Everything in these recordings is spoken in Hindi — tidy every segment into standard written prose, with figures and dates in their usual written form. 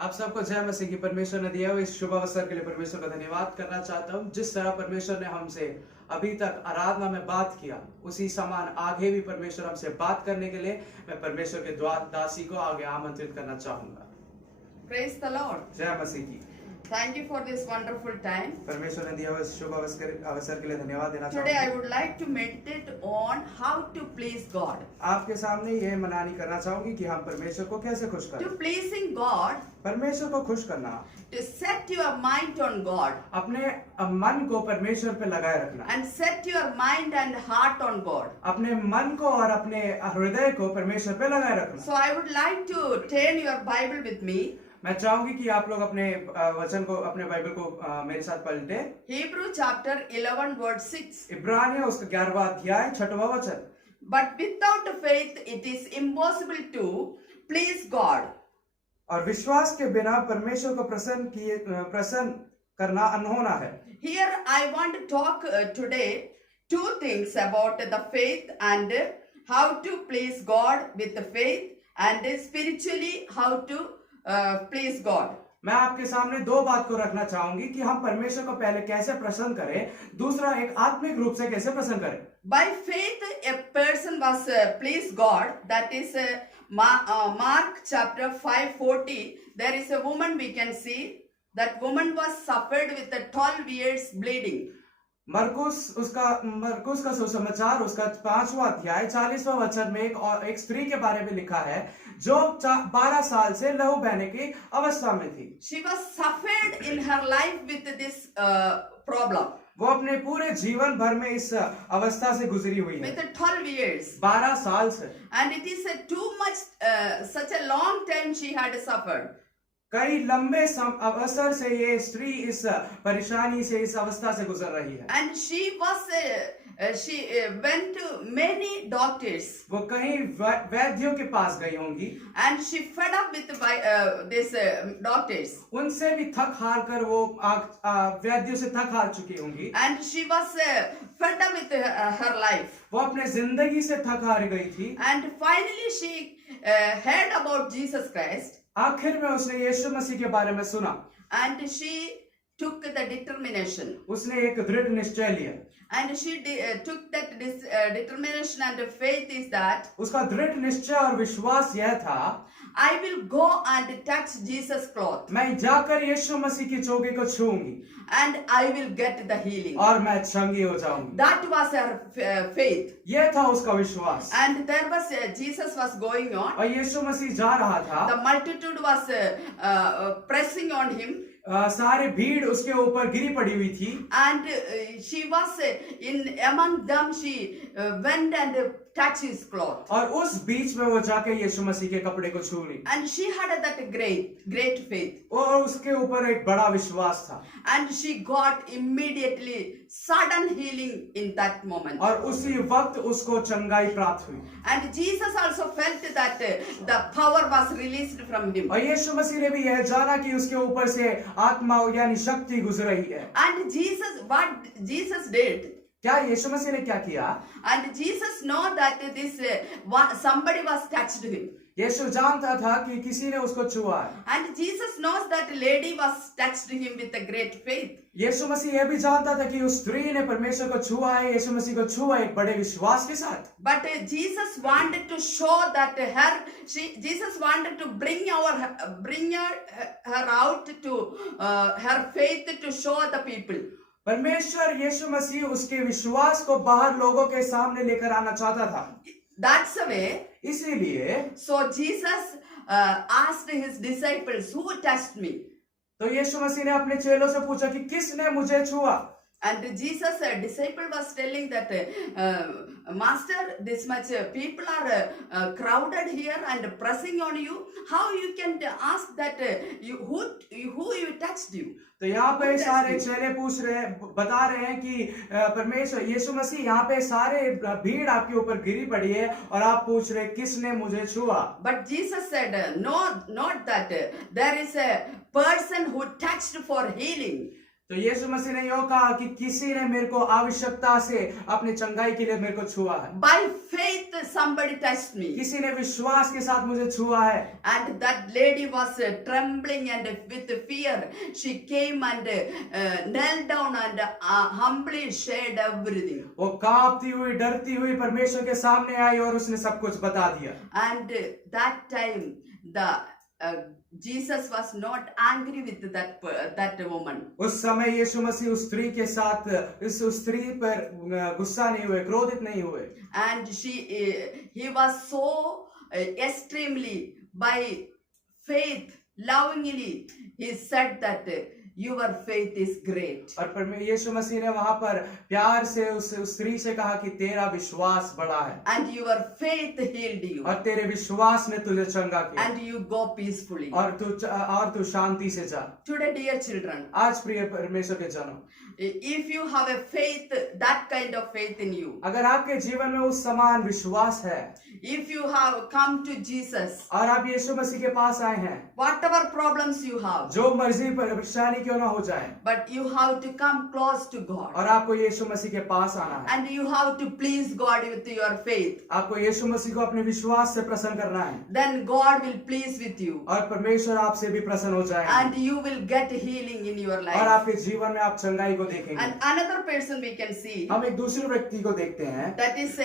आप सबको जय मसीह की। परमेश्वर ने दिया हुए इस शुभ अवसर के लिए परमेश्वर का धन्यवाद करना चाहता हूँ। जिस तरह परमेश्वर ने हमसे अभी तक आराधना में बात किया, उसी समान आगे भी परमेश्वर हमसे बात करने के लिए मैं परमेश्वर के दासी को आगे आमंत्रित करना चाहूंगा। Praise the Lord. जय मसीह की। Thank you for this wonderful time. परमेश्वर ने दिया हुआ इस शुभ अवसर के लिए धन्यवाद देना Today I चाहूंगा। would like to meditate on how to please God. आपके सामने ये मनानी करना चाहूंगी कि हम परमेश्वर को कैसे खुश To करें। pleasing God, परमेश्वर को खुश करना, to set your mind on God अपने मन को परमेश्वर पे लगाए रखना, and set your mind and heart on God. अपने मन को और अपने हृदय को परमेश्वर पे लगाए रखना। So I would like to turn your Bible with me. मैं चाहूंगी कि आप लोग अपने वचन को, अपने बाइबल को मेरे साथ पलटे। Hebrew chapter 11 verse 6. इब्रानियों उसका 11वां अध्याय 6वां वचन। But without faith it is impossible to please God. और विश्वास के बिना परमेश्वर को प्रसन्न करना अनहोना है। Here I want to talk today two things about the faith and how to please God with the faith and spiritually how to please God. मैं आपके सामने दो बात को रखना चाहूंगी कि हम परमेश्वर को पहले कैसे प्रसन्न करें, दूसरा एक आत्मिक रूप से कैसे प्रसन्न करें। By faith a person was pleased God. That is Mark chapter 5:40. There is a woman we can see. That woman was suffered with 12 years bleeding. मरकुस का सुसमाचार उसका 5वां अध्याय 40वां वचन में एक स्त्री के बारे में लिखा है जो 12 साल से लहू बहने की अवस्था में थी। She was suffered in her life with this problem. वो अपने पूरे जीवन भर में इस अवस्था से गुजरी हुई है। With 12 years. 12 साल से। And it is too much, such a long time she had suffered. कई लंबे अवसर से ये स्त्री इस परेशानी से, इस अवस्था से गुजर रही है। And she went to many doctors. वो कहीं वैद्यों के पास गई होंगी। And she fed up with these doctors. उनसे भी थक हार कर वो वैद्यों से थक हार चुकी होंगी। And she was fed up with her life. वो अपने जिंदगी से थक हार गई थी। And finally she heard about Jesus Christ. आखिर में उसने यीशु मसीह के बारे में सुना। And she took the determination. उसने एक दृढ़ निश्चय लिया। And she took that determination and faith is that उसका दृढ़ निश्चय और विश्वास यह था, I will go and touch Jesus' cloth. मैं जाकर यीशु मसीह की चोगे को छूऊंगी And I will get the healing. और मैं चंगी हो जाऊंगी। That was her faith. यह था उसका विश्वास। And there was Jesus was going on. और यीशु मसीह जा रहा था। The multitude was pressing on him. सारे भीड़ उसके ऊपर गिरी पड़ी हुई थी। And she was in among them. She went and touched his cloth. और उस बीच में वो जाके यीशु मसीह के कपड़े को छू ली। And she had that great faith. और उसके ऊपर एक बड़ा विश्वास था। And she got immediately sudden healing in that moment. और उसी वक्त उसको चंगाई प्राप्त हुई। And Jesus also felt that the power was released from him. और यीशु मसीह ने भी यह जाना कि उसके ऊपर से आत्मा यानी शक्ति गुजर रही है। And what Jesus did, क्या यीशु मसीह ने क्या किया? and Jesus know that this somebody was touched him. यीशु जानता था कि किसी ने उसको छुआ है। And Jesus knows that lady was touched him with a great faith. यीशु मसीह यह भी जानता था कि उस स्त्री ने परमेश्वर को छुआ है, यीशु मसीह को छुआ एक बड़े विश्वास के साथ। But Jesus wanted to show that Jesus wanted to bring her out to her faith to show the people. परमेश्वर यीशु मसीह उसके विश्वास को बाहर लोगों के सामने लेकर आना चाहता था। That's the way. इसीलिए So Jesus asked his disciples, "Who touched me?" तो यीशु मसीह ने अपने चेलों से पूछा कि किसने मुझे छुआ? And Jesus, disciple was telling that, Master, this much people are crowded here and pressing on you. How you can ask that who you touched you? तो यहाँ पे सारे चेले बता रहे हैं कि परमेश्वर यीशु मसीह यहाँ पे सारे भीड़ आपके ऊपर गिरी पड़ी है और आप पूछ रहे किसने मुझे छुआ? But Jesus said, no, not that. There is a person who touched for healing. तो यीशु मसीह ने यो कहा कि किसी ने मेरे को आवश्यकता से अपनी चंगाई के लिए मेरे को छुआ है, By faith, somebody touched me. किसी ने विश्वास के साथ मुझे छुआ है। And that lady was trembling and with fear. She came and knelt down and humbly shared everything. वो कांपती हुई डरती हुई परमेश्वर के सामने आई और उसने सब कुछ बता दिया। And that time, the Jesus was not angry with that woman. उस समय यीशु मसीह उस स्त्री के साथ उस स्त्री पर गुस्सा नहीं हुए, क्रोधित नहीं हुए। And he was so extremely by faith, lovingly, he said that your faith is great. और यीशु मसीह ने वहां पर प्यार से उस स्त्री से कहा कि तेरा विश्वास बड़ा है, And your faith healed you. और तेरे विश्वास ने तुझे चंगा किया, And you go peacefully. और तू शांति से जा। Today, dear children, आज प्रिय परमेश्वर के जनों, if you have a faith, that kind of faith in you, अगर आपके जीवन में उस समान विश्वास है if you have come to Jesus, और आप यीशु मसीह के पास आए हैं, whatever problems you have, जो मर्जी परेशानी क्यों ना हो जाए, but you have to come close to God. और आपको यीशु मसीह के पास आना है, And you have to please God with your faith. आपको यीशु मसीह को अपने विश्वास से प्रसन्न करना है, Then God will please with you. और परमेश्वर आपसे भी प्रसन्न हो जाएगा, And you will get healing in your और life. आपके जीवन में आप चंगाई को देखेंगे। And another person we can see, हम एक दूसरे व्यक्ति को देखते हैं, that is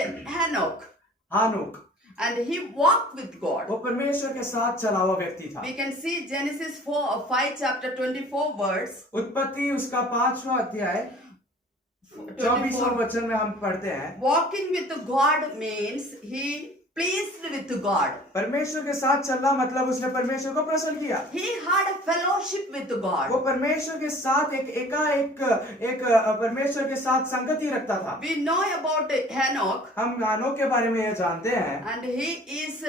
Enoch. हानोक। And he walked with God. वो परमेश्वर के साथ चला हुआ व्यक्ति था। We can see Genesis 5 chapter 24 verse. उत्पत्ति उसका 5वां अध्याय 24वां वचन में हम पढ़ते हैं, Walking with God means he pleased with God. परमेश्वर के साथ चलना मतलब उसने परमेश्वर को प्रसन्न किया। He had a fellowship with God. वो परमेश्वर के साथ एक परमेश्वर के साथ संगति रखता था। We know about Enoch, हम हानोक के बारे में यह जानते हैं, and he is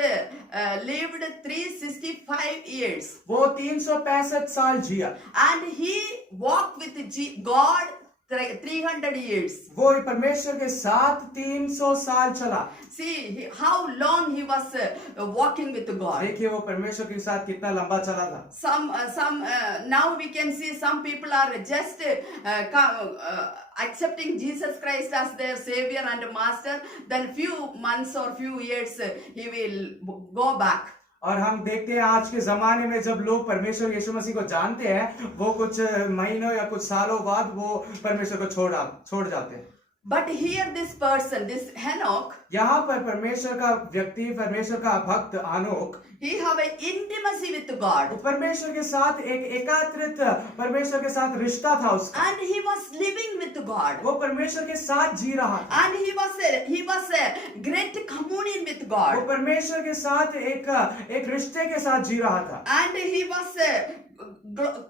lived 365 years, वो 365 साल जिया, and he walked with God 300 years. वो परमेश्वर के साथ 300 साल चला। See how long he was walking with God. देखिए वो परमेश्वर के साथ कितना लंबा चला था। Now we can see some people are just accepting Jesus Christ as their savior and master. Then few months or few years he will go back. और हम देखते हैं आज के जमाने में जब लोग परमेश्वर यीशु मसीह को जानते हैं, वो कुछ महीनों या कुछ सालों बाद वो परमेश्वर को छोड़ जाते हैं। But here this person, this Enoch, यहाँ पर परमेश्वर का व्यक्ति, परमेश्वर का भक्त हानोक, he have an intimacy with God. परमेश्वर के साथ एक एकात्रित परमेश्वर के साथ रिश्ता था उसका, And he was living with God. वो परमेश्वर के साथ जी रहा था, And he was a great communion with वो God. परमेश्वर के साथ एक रिश्ते के साथ जी रहा था, And he was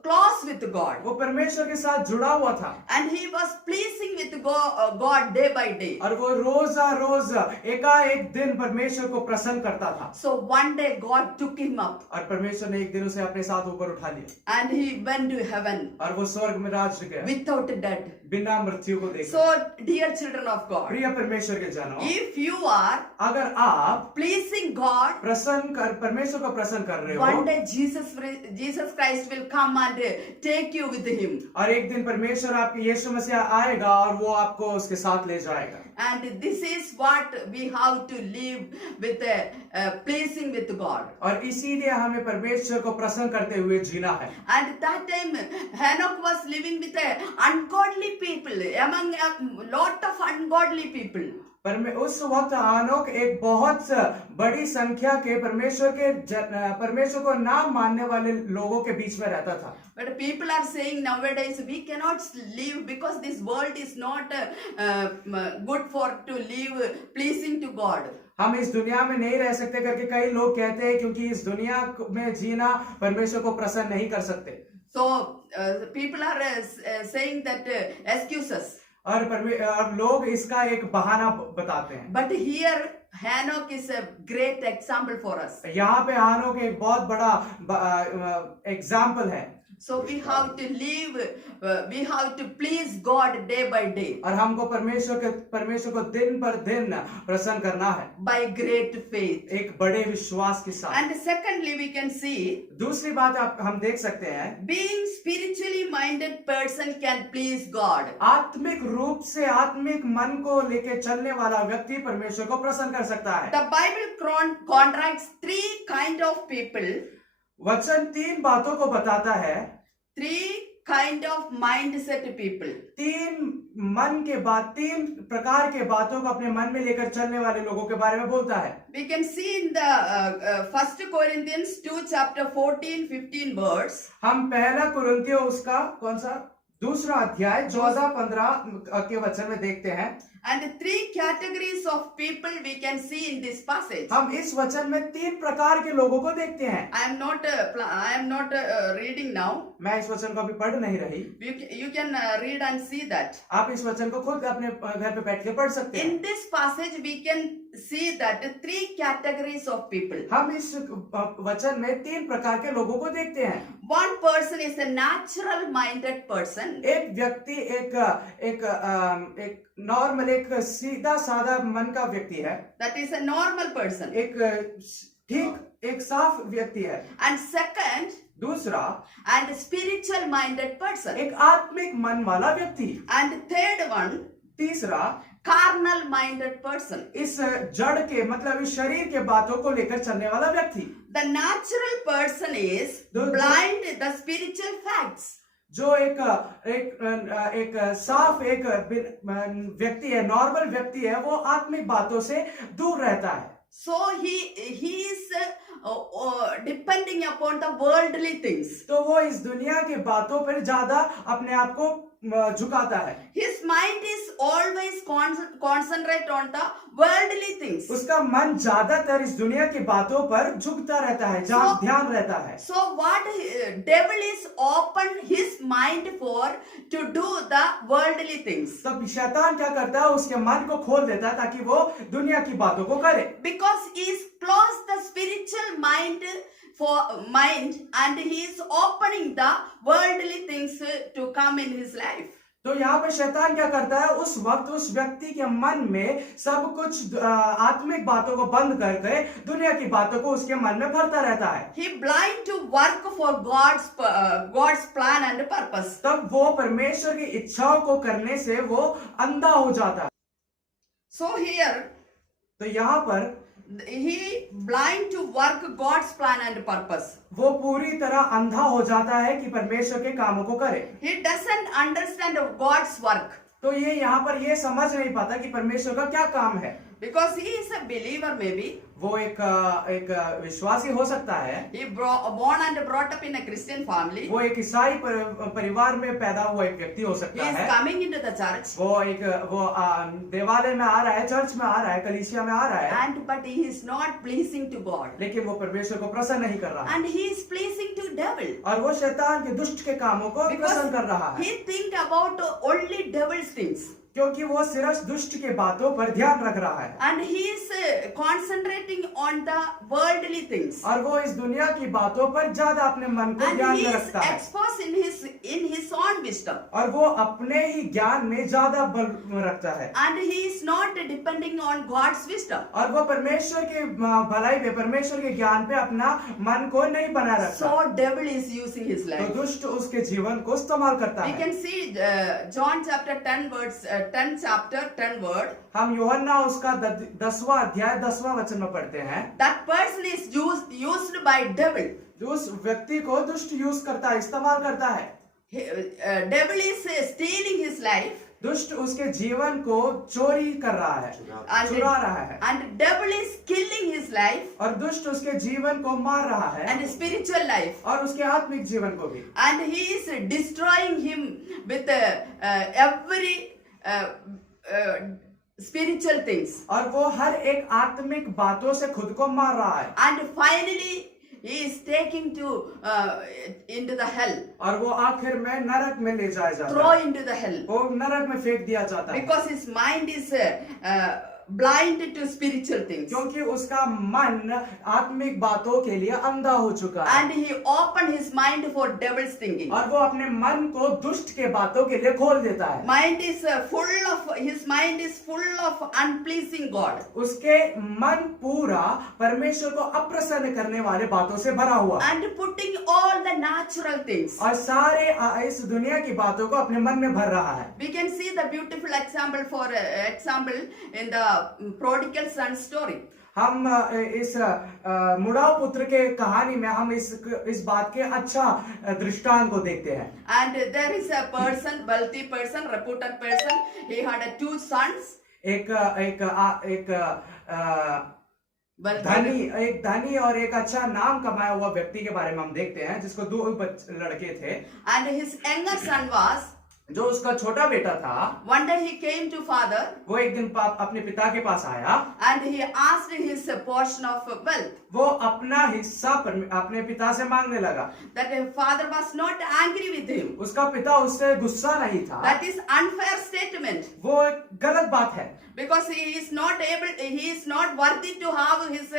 close with God. वो परमेश्वर के साथ जुड़ा हुआ था, And he was pleasing with God day by day. और वो रोज एकाएक दिन परमेश्वर को प्रसन्न करता था। So one day God took him up और परमेश्वर ने एक दिन उसे अपने साथ ऊपर उठा लिया, and he went to heaven और वो स्वर्ग में राज गया without death. बिना मृत्यु को देखे। So dear children of God, प्रिय परमेश्वर के जनों, if you are अगर आप pleasing God, परमेश्वर को प्रसन्न कर रहे one हो, day Jesus Christ will come and take you with him. और एक दिन परमेश्वर आपके यीशु मसीह आएगा और वो आपको उसके साथ ले जाएगा। And this is what we have to live with pleasing with God. और इसीलिए हमें परमेश्वर को प्रसन्न करते हुए जीना है। And that time Enoch was living with ungodly people, among a lot of ungodly people. पर उस वक्त हानोक एक बहुत बड़ी संख्या के परमेश्वर को ना मानने वाले लोगों के बीच में रहता था। But people are saying nowadays we cannot live because this world is not good for to live pleasing to God. हम इस दुनिया में नहीं रह सकते करके कई लोग कहते हैं, क्योंकि इस दुनिया में जीना परमेश्वर को प्रसन्न नहीं कर सकते। So people are saying that excuses. और लोग इसका एक बहाना बताते हैं। But here Hanok is a great example for us. यहाँ पे हानोक एक बहुत बड़ा एग्जाम्पल है। So we have to live, we have to please God day by day और हमको परमेश्वर को दिन पर दिन प्रसन्न करना है by great faith. एक बड़े विश्वास के साथ। And secondly, we can see दूसरी बात हम देख सकते हैं, being spiritually minded person can please God. आत्मिक रूप से आत्मिक मन को लेके चलने वाला व्यक्ति परमेश्वर को प्रसन्न कर सकता है। The Bible contracts three kind of people, वचन तीन बातों को बताता है, three kind of mindset people. तीन मन के बात, तीन प्रकार के बातों को अपने मन में लेकर चलने वाले लोगों के बारे में बोलता है। We can see in the 1 Corinthians 2 chapter 14-15 verse. हम पहला कुरिन्थियों उसका कौन सा दूसरा अध्याय 14-15 के वचन में देखते हैं। And three categories of people we can see in this passage. हम इस वचन में तीन प्रकार के लोगों को देखते हैं। I am not reading now. मैं इस वचन को अभी पढ़ नहीं रही। You can read and see that. आप इस वचन को खुद अपने घर पे बैठ के पढ़ सकते हैं। In this passage we can see that three categories of people. हम इस वचन में तीन प्रकार के लोगों को देखते हैं। One person is a natural minded person. एक व्यक्ति एक नॉर्मल, एक सीधा साधा मन का व्यक्ति है। That is a normal person. एक ठीक, एक साफ व्यक्ति है। And second, दूसरा, and spiritual minded person. एक आत्मिक मन वाला व्यक्ति। And third one, तीसरा, carnal minded person. इस जड़ के मतलब इस शरीर के बातों को लेकर चलने वाला व्यक्ति। The natural person is blind the spiritual facts. जो एक साफ एक व्यक्ति है, नॉर्मल व्यक्ति है, वो आत्मिक बातों से दूर रहता है। So he is depending upon the worldly things. तो वो इस दुनिया की बातों पर ज्यादा अपने आप को झुकाता है। His mind is always concentrate on the worldly things. उसका मन ज्यादातर इस दुनिया की बातों पर झुकता रहता है, ध्यान रहता है। So what devil is open his mind for to do the worldly things. तब शैतान क्या करता है, उसके मन को खोल देता है ताकि वो दुनिया की बातों को करे। Because he is close the spiritual mind and he is opening the worldly things to come in his life. तो यहाँ पर शैतान क्या करता है, उस वक्त उस व्यक्ति के मन में सब कुछ आत्मिक बातों को बंद करके दुनिया की बातों को उसके मन में भरता रहता है। He blind to work for God's plan and purpose. तब वो परमेश्वर की इच्छाओं को करने से वो अंधा हो जाता है। So here, तो यहाँ पर he blind to work God's plan and purpose. वो पूरी तरह अंधा हो जाता है कि परमेश्वर के कामों को करे। He doesn't understand God's work. तो ये यहाँ पर ये समझ नहीं पाता कि परमेश्वर का क्या काम है। Because he is a believer maybe. वो एक विश्वासी हो सकता है। He born and brought up in a Christian family. वो एक ईसाई परिवार में पैदा हुआ एक व्यक्ति हो सकता है। He is coming into the church. वो देवालय में आ रहा है, चर्च में आ रहा है, कलीसिया में आ रहा है। And but he is not pleasing to God. लेकिन वो परमेश्वर को प्रसन्न नहीं कर रहा है। And he is pleasing to devil. और वो शैतान के दुष्ट के कामों को प्रसन्न कर रहा है। He think about only devil's things. क्योंकि वो सिर्फ दुष्ट के बातों पर ध्यान रख रहा है। And he is concentrating on the worldly things. और वो इस दुनिया की बातों पर ज्यादा अपने मन को ध्यान में रखता है। And he is exposed in his own wisdom. और वो अपने ही ज्ञान में ज्यादा बल रखता है। And he is not depending on God's wisdom. और वो परमेश्वर के भलाई पे, परमेश्वर के ज्ञान पे अपना मन को नहीं बना रखता। So devil is using his life. तो दुष्ट उसके जीवन को इस्तेमाल करता है। We can see John chapter 10 verse 10 chapter 10 word. हम यूहन्ना उसका 10वां अध्याय 10वां वचन में पढ़ते हैं। That person is used by devil. जो उस व्यक्ति को दुष्ट यूज करता है, इस्तेमाल करता है। Devil is stealing his life. दुष्ट उसके जीवन को चोरी कर रहा है, चुरा रहा है। And devil is killing his life. और दुष्ट उसके जीवन को मार रहा है। And spiritual life. और उसके आत्मिक जीवन को भी। And he is destroying him with every spiritual things. और वो हर एक आत्मिक बातों से खुद को मार रहा है। And finally he is taking to into the hell. और वो आखिर में नरक में ले जाया जाता है। Throw into the hell. वो नरक में फेंक दिया जाता है। Because his mind is blind to spiritual things. क्योंकि उसका मन आत्मिक बातों के लिए अंधा हो चुका है And he opened his mind for devil's thinking. और वो अपने मन को दुष्ट के बातों के लिए खोल देता है। His mind is full of unpleasing God. उसके मन पूरा परमेश्वर को अप्रसन्न करने वाले बातों से भरा हुआ है। And putting all the natural things. और सारे इस दुनिया की बातों को अपने मन में भर रहा है। We can see the beautiful example in the prodigal son story. हम इस मुड़ाव पुत्र के कहानी में हम इस बात के अच्छा दृष्टांत को देखते हैं। And there is a person, wealthy person, reputed person. He had two sons. एक Wealthy. धनी और एक अच्छा नाम कमाया हुआ व्यक्ति के बारे में हम देखते हैं जिसको दो लड़के थे। And his younger son was, जो उसका छोटा बेटा था, one day he came to father वो एक दिन अपने पिता के पास आया and he asked his portion of wealth. वो अपना हिस्सा अपने पिता से मांगने लगा। That father was not angry with him. उसका पिता उससे गुस्सा नहीं था। That is unfair statement. वो एक गलत बात है Because he is not worthy to have his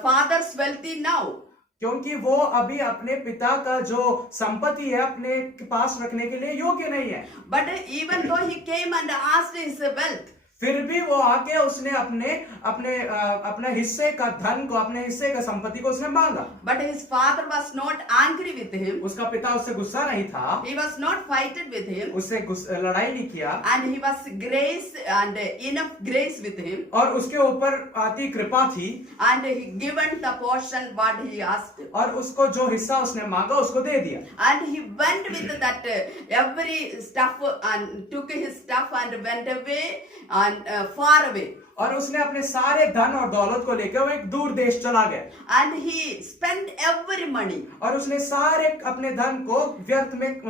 father's wealthy now. क्योंकि वो अभी अपने पिता का जो संपत्ति है अपने पास रखने के लिए योग्य नहीं है। But even though he came and asked his wealth, फिर भी वो आके उसने अपने हिस्से का धन को, अपने हिस्से का संपत्ति को उसने मांगा। but his father was not angry with him. उसका पिता उससे गुस्सा नहीं था, He was not fighted with him, उससे लड़ाई नहीं किया and he was grace and enough grace with him, और उसके ऊपर आती कृपा थी and he given the portion what he asked, और उसको जो हिस्सा उसने मांगा उसको दे दिया। and he went with that every stuff and took his stuff and went away and far away. और उसने अपने सारे धन और दौलत को लेकर वो एक दूर देश चला गया And he spent every money. और उसने सारे अपने धन को व्यर्थ में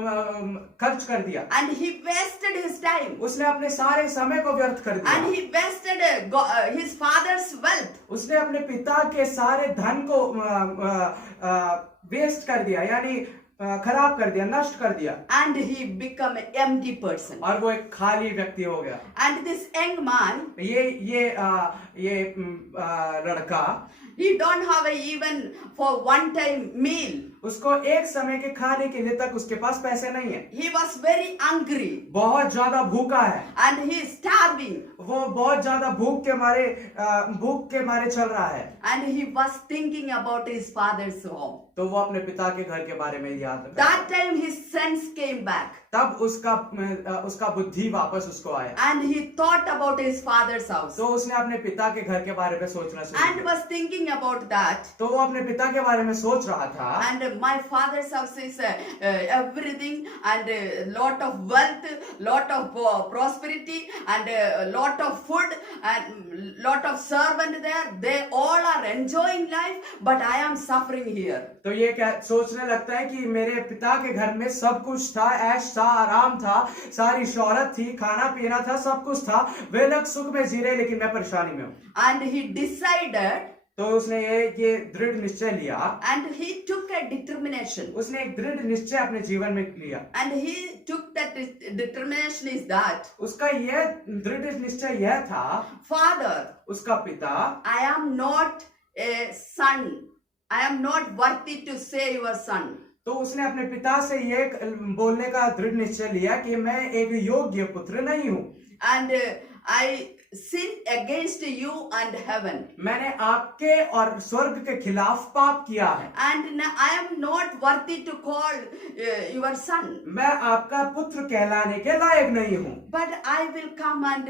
खर्च कर दिया। And he wasted his time. उसने अपने सारे समय को व्यर्थ कर दिया। And he wasted his father's wealth. उसने अपने पिता के सारे धन को वेस्ट कर दिया, यानी खराब कर दिया, नष्ट कर दिया। And he became an empty person. और वो एक खाली व्यक्ति हो गया। And this young man, ये लड़का, he don't have even for one time meal. उसको एक समय के खाने के लिए तक उसके पास पैसे नहीं है। He was very hungry. बहुत ज्यादा भूखा है। And he is starving. वो बहुत ज्यादा भूख के मारे चल रहा है। And he was thinking about his father's home. तो वो अपने पिता के घर के बारे में याद रखा। That time his sense came back. तब उसका बुद्धि वापस उसको आया। And he thought about his father's house. तो उसने अपने पिता के घर के बारे में सोचना शुरू And किया। was thinking about that. तो वो अपने पिता के बारे में सोच रहा था। And my father's house is everything and lot of wealth, lot of prosperity and lot of food and lot of servant there. They all are enjoying life, but I am suffering here. तो ये क्या सोचने लगता है कि मेरे पिता के घर में सब कुछ था, ऐश था, आराम था, सारी शोहरत थी, खाना पीना था, सब कुछ था, वे लोग सुख में जी रहे लेकिन मैं परेशानी में हूँ। And he decided. तो उसने ये दृढ़ निश्चय लिया। And he took a determination. उसने एक दृढ़ निश्चय अपने जीवन में लिया। And he took that determination is that. उसका यह दृढ़ निश्चय यह था, Father, उसका पिता, I am not a son. I am not worthy to say your son. तो उसने अपने पिता से ये बोलने का दृढ़ निश्चय लिया कि मैं एक योग्य पुत्र नहीं हूँ। And I sinned against you and heaven. मैंने आपके और स्वर्ग के खिलाफ पाप किया है। And I am not worthy to call your son. मैं आपका पुत्र कहलाने के लायक नहीं हूँ। But I will come and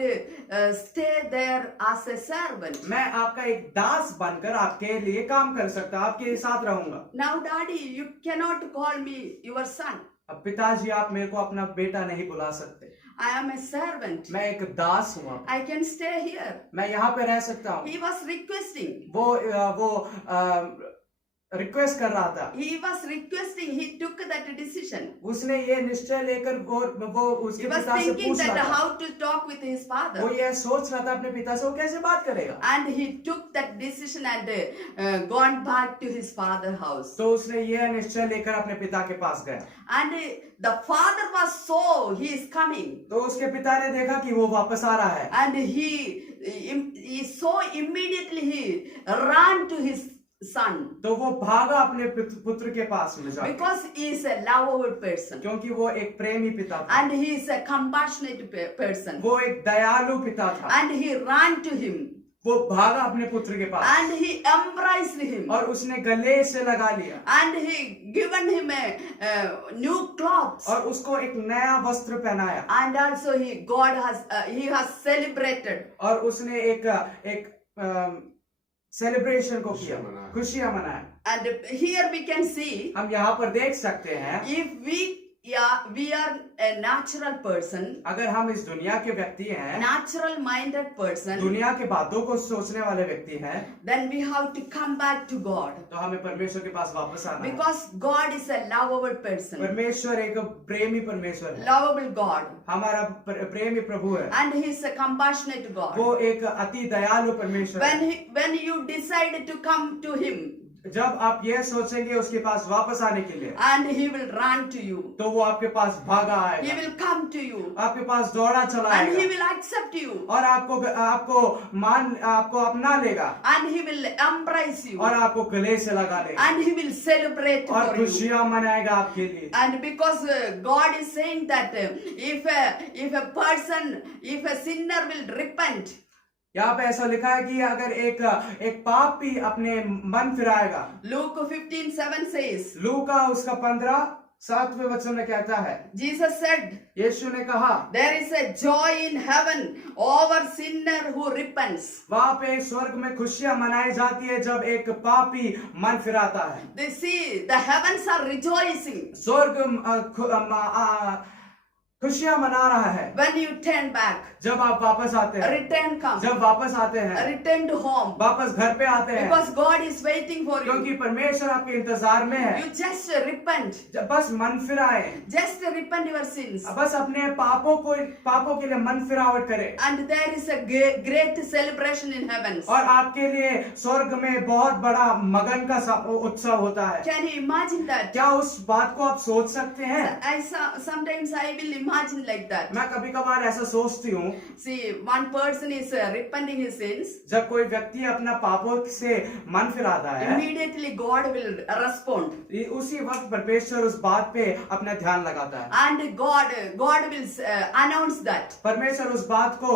stay there as a servant. मैं आपका एक दास बनकर आपके लिए काम कर सकता, आपके साथ रहूंगा। Now, Daddy, you cannot call me your son. अब पिताजी आप मेरे को अपना बेटा नहीं बुला सकते। I am a servant. मैं एक दास हूँ। I can stay here. मैं यहाँ पे रह सकता हूँ। He was requesting. वो रिक्वेस्ट कर रहा था, He was requesting, he took that decision. उसने ये निश्चय लेकर वो उसके He was पिता से thinking पूछ that रहा था, how to talk with his वो father. ये सोच रहा था अपने पिता से वो कैसे बात करेगा। And he took that decision and gone back to his father's house. तो उसने ये निश्चय लेकर अपने पिता के पास गया, And the father was so, he is coming. तो उसके पिता ने देखा कि वो वापस आ रहा है, And he so immediately he ran to his son. तो वो भागा अपने पुत्र के पास में जाकर, Because he is a lovable person. क्योंकि वो एक प्रेमी पिता था, And he is a compassionate person. वो एक दयालु पिता था। And he ran to him. वो भागा अपने पुत्र के पास And he embraced him. और उसने गले से लगा लिया And he given him a new clothes. और उसको एक नया वस्त्र पहनाया And also he has celebrated. और उसने एक सेलिब्रेशन को किया, खुशियां मनाया। And here we can see, हम यहाँ पर देख सकते हैं, if we are a natural person, अगर हम इस दुनिया के व्यक्ति हैं, natural minded person, दुनिया के बातों को सोचने वाले व्यक्ति हैं, then we have to come back to God. तो हमें परमेश्वर के पास वापस आना है। Because God is a lovable person, परमेश्वर एक प्रेमी परमेश्वर है, lovable God. हमारा प्रेमी प्रभु है, And he is a compassionate God. वो एक अति दयालु परमेश्वर है। When you decide to come to him, जब आप यह सोचेंगे उसके पास वापस आने के लिए, and he will run to you, तो वो आपके पास भागा he आएगा, will come to you, आपके पास दौड़ा चला and he आएगा will accept you, और आपको अपना लेगा and he will embrace you, और आपको गले से लगा लेगा and he will celebrate और for you. खुशियां मनाएगा आपके लिए। And because God is saying that if a sinner will repent, यहाँ पे ऐसा लिखा है कि अगर एक पापी अपने मन फिराएगा, Luke 15:7 says, लूका उसका 15:7 वचन में कहता है, Jesus said, यीशु ने कहा, there is a joy in heaven over sinner who repents. वहां पे स्वर्ग में खुशियां मनाई जाती है जब एक पापी मन फिराता है। They see the heavens are rejoicing स्वर्ग खुशियां मना रहा है when you turn back, जब आप वापस आते हैं, return come, जब वापस आते हैं, return to home, वापस घर पे आते हैं, because God is waiting for क्योंकि you. परमेश्वर आपके इंतजार में है। You just repent, जब बस मन फिराए, just repent your sins, बस अपने पापों के लिए मन फिरावट करे and there is a great celebration in heavens. और आपके लिए स्वर्ग में बहुत बड़ा मगन का उत्सव होता है। Can you imagine that? क्या उस बात को आप सोच सकते हैं? Sometimes I will imagine like that. मैं कभी कभार ऐसा सोचती हूँ, See, one person is repenting his sins. जब कोई व्यक्ति अपना पापों से मन फिराता है, Immediately God will respond, उसी वक्त परमेश्वर उस बात पे अपना ध्यान लगाता है and God will announce that, परमेश्वर उस बात को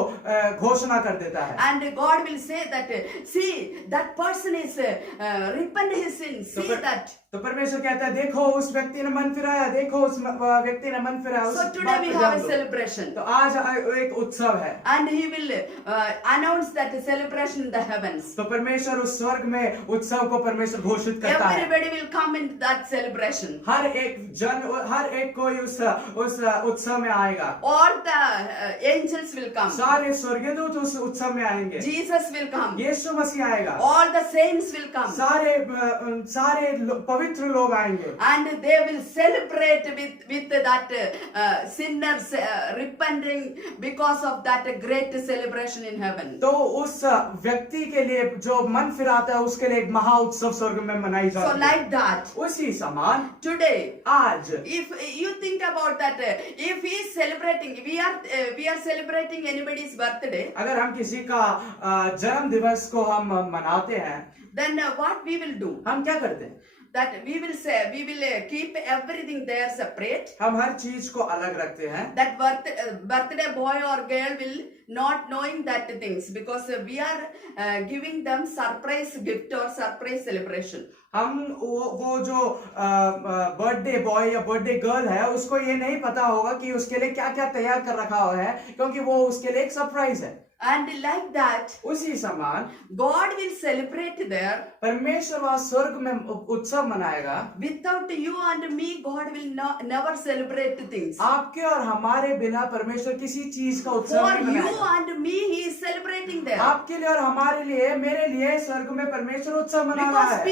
घोषणा कर देता है and God will say that, see, that person is repenting his sins. See that. तो परमेश्वर कहता है, देखो उस व्यक्ति ने मन फिराया, देखो उस व्यक्ति ने मन फिराया। So today we have a celebration, तो आज एक उत्सव है and He will announce that celebration in the heavens. तो परमेश्वर उस स्वर्ग में उत्सव को परमेश्वर घोषित करता है। Everybody will come in that celebration. हर एक कोई उस उत्सव में आएगा। All the angels will come. सारे स्वर्गदूत उस उत्सव में आएंगे। Jesus will come. यीशु मसीह आएगा। All the saints will come. सारे पवित्र लोग आएंगे। And they will celebrate with that sinners repenting because of that great celebration in heaven. तो उस व्यक्ति के लिए जो मन फिराता है उसके लिए एक महा उत्सव स्वर्ग में मनाई जाती है। So like that, उसी समान today, आज if you think about that, if he is celebrating, we are celebrating anybody's birthday, अगर हम किसी का जन्म दिवस को हम मनाते हैं, then what we will do? हम क्या करते हैं? That we will keep everything there separate. हम हर चीज को अलग रखते हैं। That birthday boy or girl will not knowing that things, because we are giving them surprise gift or surprise celebration. हम वो जो बर्थडे बॉय या बर्थडे गर्ल है उसको ये नहीं पता होगा कि उसके लिए क्या क्या तैयार कर रखा हुआ है, क्योंकि वो उसके लिए एक सरप्राइज है। And like that, उसी समान God will celebrate there. परमेश्वर वहाँ स्वर्ग में उत्सव मनाएगा। Without you and me, God will never celebrate things. आपके और हमारे बिना परमेश्वर किसी चीज का उत्सव For नहीं you मनाएगा। and me, He is celebrating there. आपके लिए और हमारे लिए, मेरे लिए स्वर्ग में परमेश्वर उत्सव मना रहा Because है।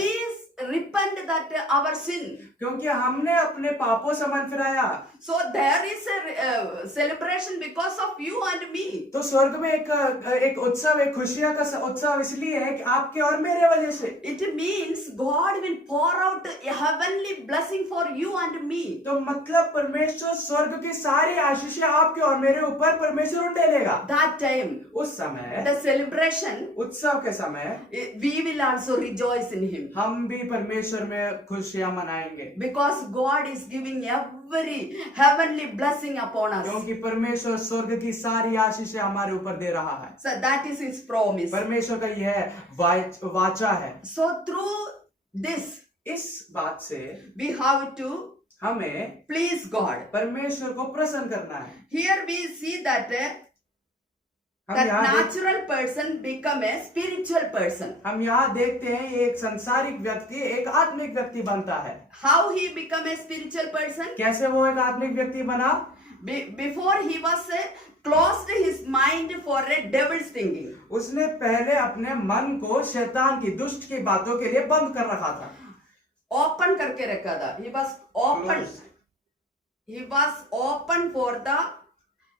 repent that our sin. क्योंकि हमने अपने पापों से मन फिराया। So there is a celebration because of you and me. तो स्वर्ग में एक उत्सव, एक खुशियां का उत्सव इसलिए है कि आपके और मेरे वजह से। It means God will pour out a heavenly blessing for you and me. तो मतलब परमेश्वर स्वर्ग की सारी आशीषें आपके और मेरे ऊपर परमेश्वर उंडेलेगा। That time, उस समय, the celebration, उत्सव के समय, we will also rejoice in Him. हम भी परमेश्वर में खुशियां मनाएंगे। Because God is giving every heavenly blessing upon us. क्योंकि परमेश्वर स्वर्ग की सारी आशीषें हमारे ऊपर दे रहा है। So that is His promise. परमेश्वर का यह वाचा है। So through this, इस बात से we have to हमें please God. परमेश्वर को प्रसन्न करना है। Here we see that that natural person become a spiritual person. हम यहाँ देखते हैं एक संसारिक व्यक्ति एक आत्मिक व्यक्ति बनता है। How he become a spiritual person? कैसे वो एक आत्मिक व्यक्ति बना? Before he was closed his mind for a devil's thinking. उसने पहले अपने मन को शैतान की दुष्ट की बातों के लिए बंद कर रखा था। Open करके रखा था. He was open. He was open for the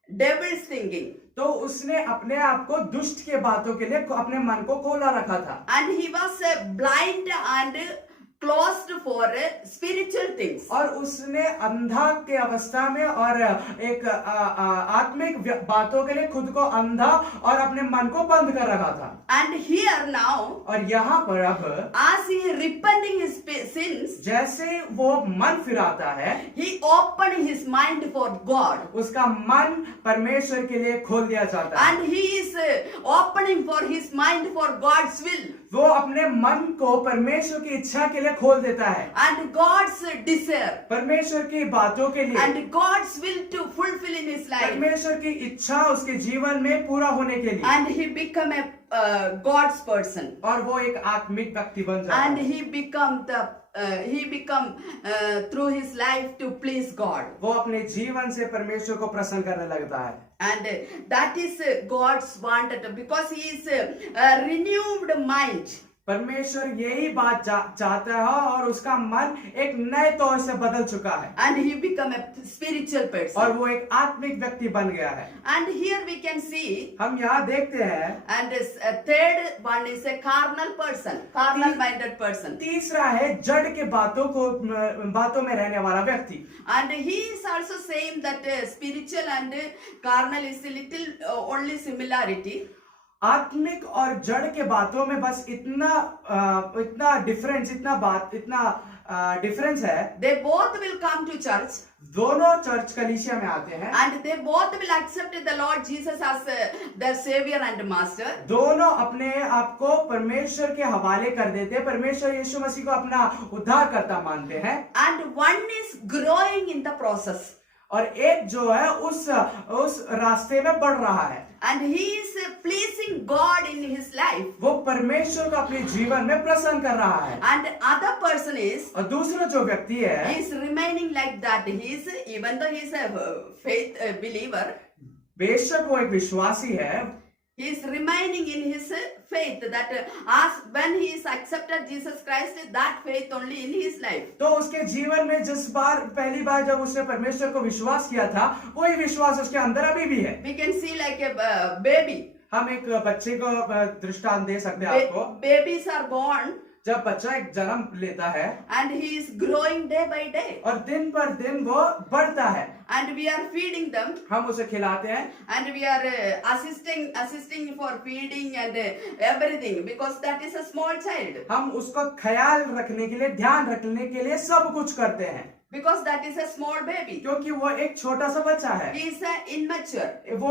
devil's thinking. तो उसने अपने आप को दुष्ट के बातों के लिए अपने मन को खोला रखा था। And he was blind and closed for spiritual things. और उसने अंधा के अवस्था में और एक आत्मिक बातों के लिए खुद को अंधा और अपने मन को बंद कर रखा था। And here now, और यहाँ पर अब as he repenting his sins, जैसे वो मन फिराता है, he opened his mind for God. उसका मन परमेश्वर के लिए खोल दिया जाता है। And he is opening for his mind for God's will. वो अपने मन को परमेश्वर की इच्छा के लिए खोल देता है। And God's desire. परमेश्वर की बातों के लिए। And God's will to fulfill in his life. परमेश्वर की इच्छा उसके जीवन में पूरा होने के लिए। And he become a God's person. और वो एक आत्मिक व्यक्ति बन जाता है। And he become through his life to please God. वो अपने जीवन से परमेश्वर को प्रसन्न करने लगता है। And that is God's wanted because he is a renewed mind. परमेश्वर यही बात चाहता है और उसका मन एक नए तौर से बदल चुका है। And he become a spiritual person. और वो एक आत्मिक व्यक्ति बन गया है। And here we can see. हम यहाँ देखते हैं। And third one is a carnal person, carnal minded person. तीसरा है जड़ के बातों में रहने वाला व्यक्ति। And he is also saying that spiritual and carnal is a little only similarity. आत्मिक और जड़ के बातों में बस इतना डिफरेंस है। They both will come to church. दोनों चर्च कलीसिया में आते हैं। And they both will accept the Lord Jesus as their savior and master. दोनों अपने आप को परमेश्वर के हवाले कर देते हैं, परमेश्वर यीशु मसीह को अपना उद्धारकर्ता मानते हैं। And one is growing in the process. और एक जो है उस रास्ते में बढ़ रहा है। And he is pleasing God in his life. वो परमेश्वर को अपने जीवन में प्रसन्न कर रहा है। And other person is, और दूसरा जो व्यक्ति है, he is remaining like that. He is, even though he is a faith believer, बेशक वो एक विश्वासी है, he is remaining in his faith that as when he is accepted Jesus Christ, that faith only in his life. तो उसके जीवन में पहली बार जब उसने परमेश्वर को विश्वास किया था, वही विश्वास उसके अंदर अभी भी है। We can see like a baby. हम एक बच्चे को दृष्टांत दे सकते हैं आपको। Babies are born. जब बच्चा एक जन्म लेता है, and he is growing day by day. और दिन पर दिन वो बढ़ता है। And we are feeding them. हम उसे खिलाते हैं। And we are assisting for feeding and everything because that is a small child. हम उसको ख्याल रखने के लिए, ध्यान रखने के लिए सब कुछ करते हैं। Because that is a small baby. क्योंकि वो एक छोटा सा बच्चा है। He is immature. वो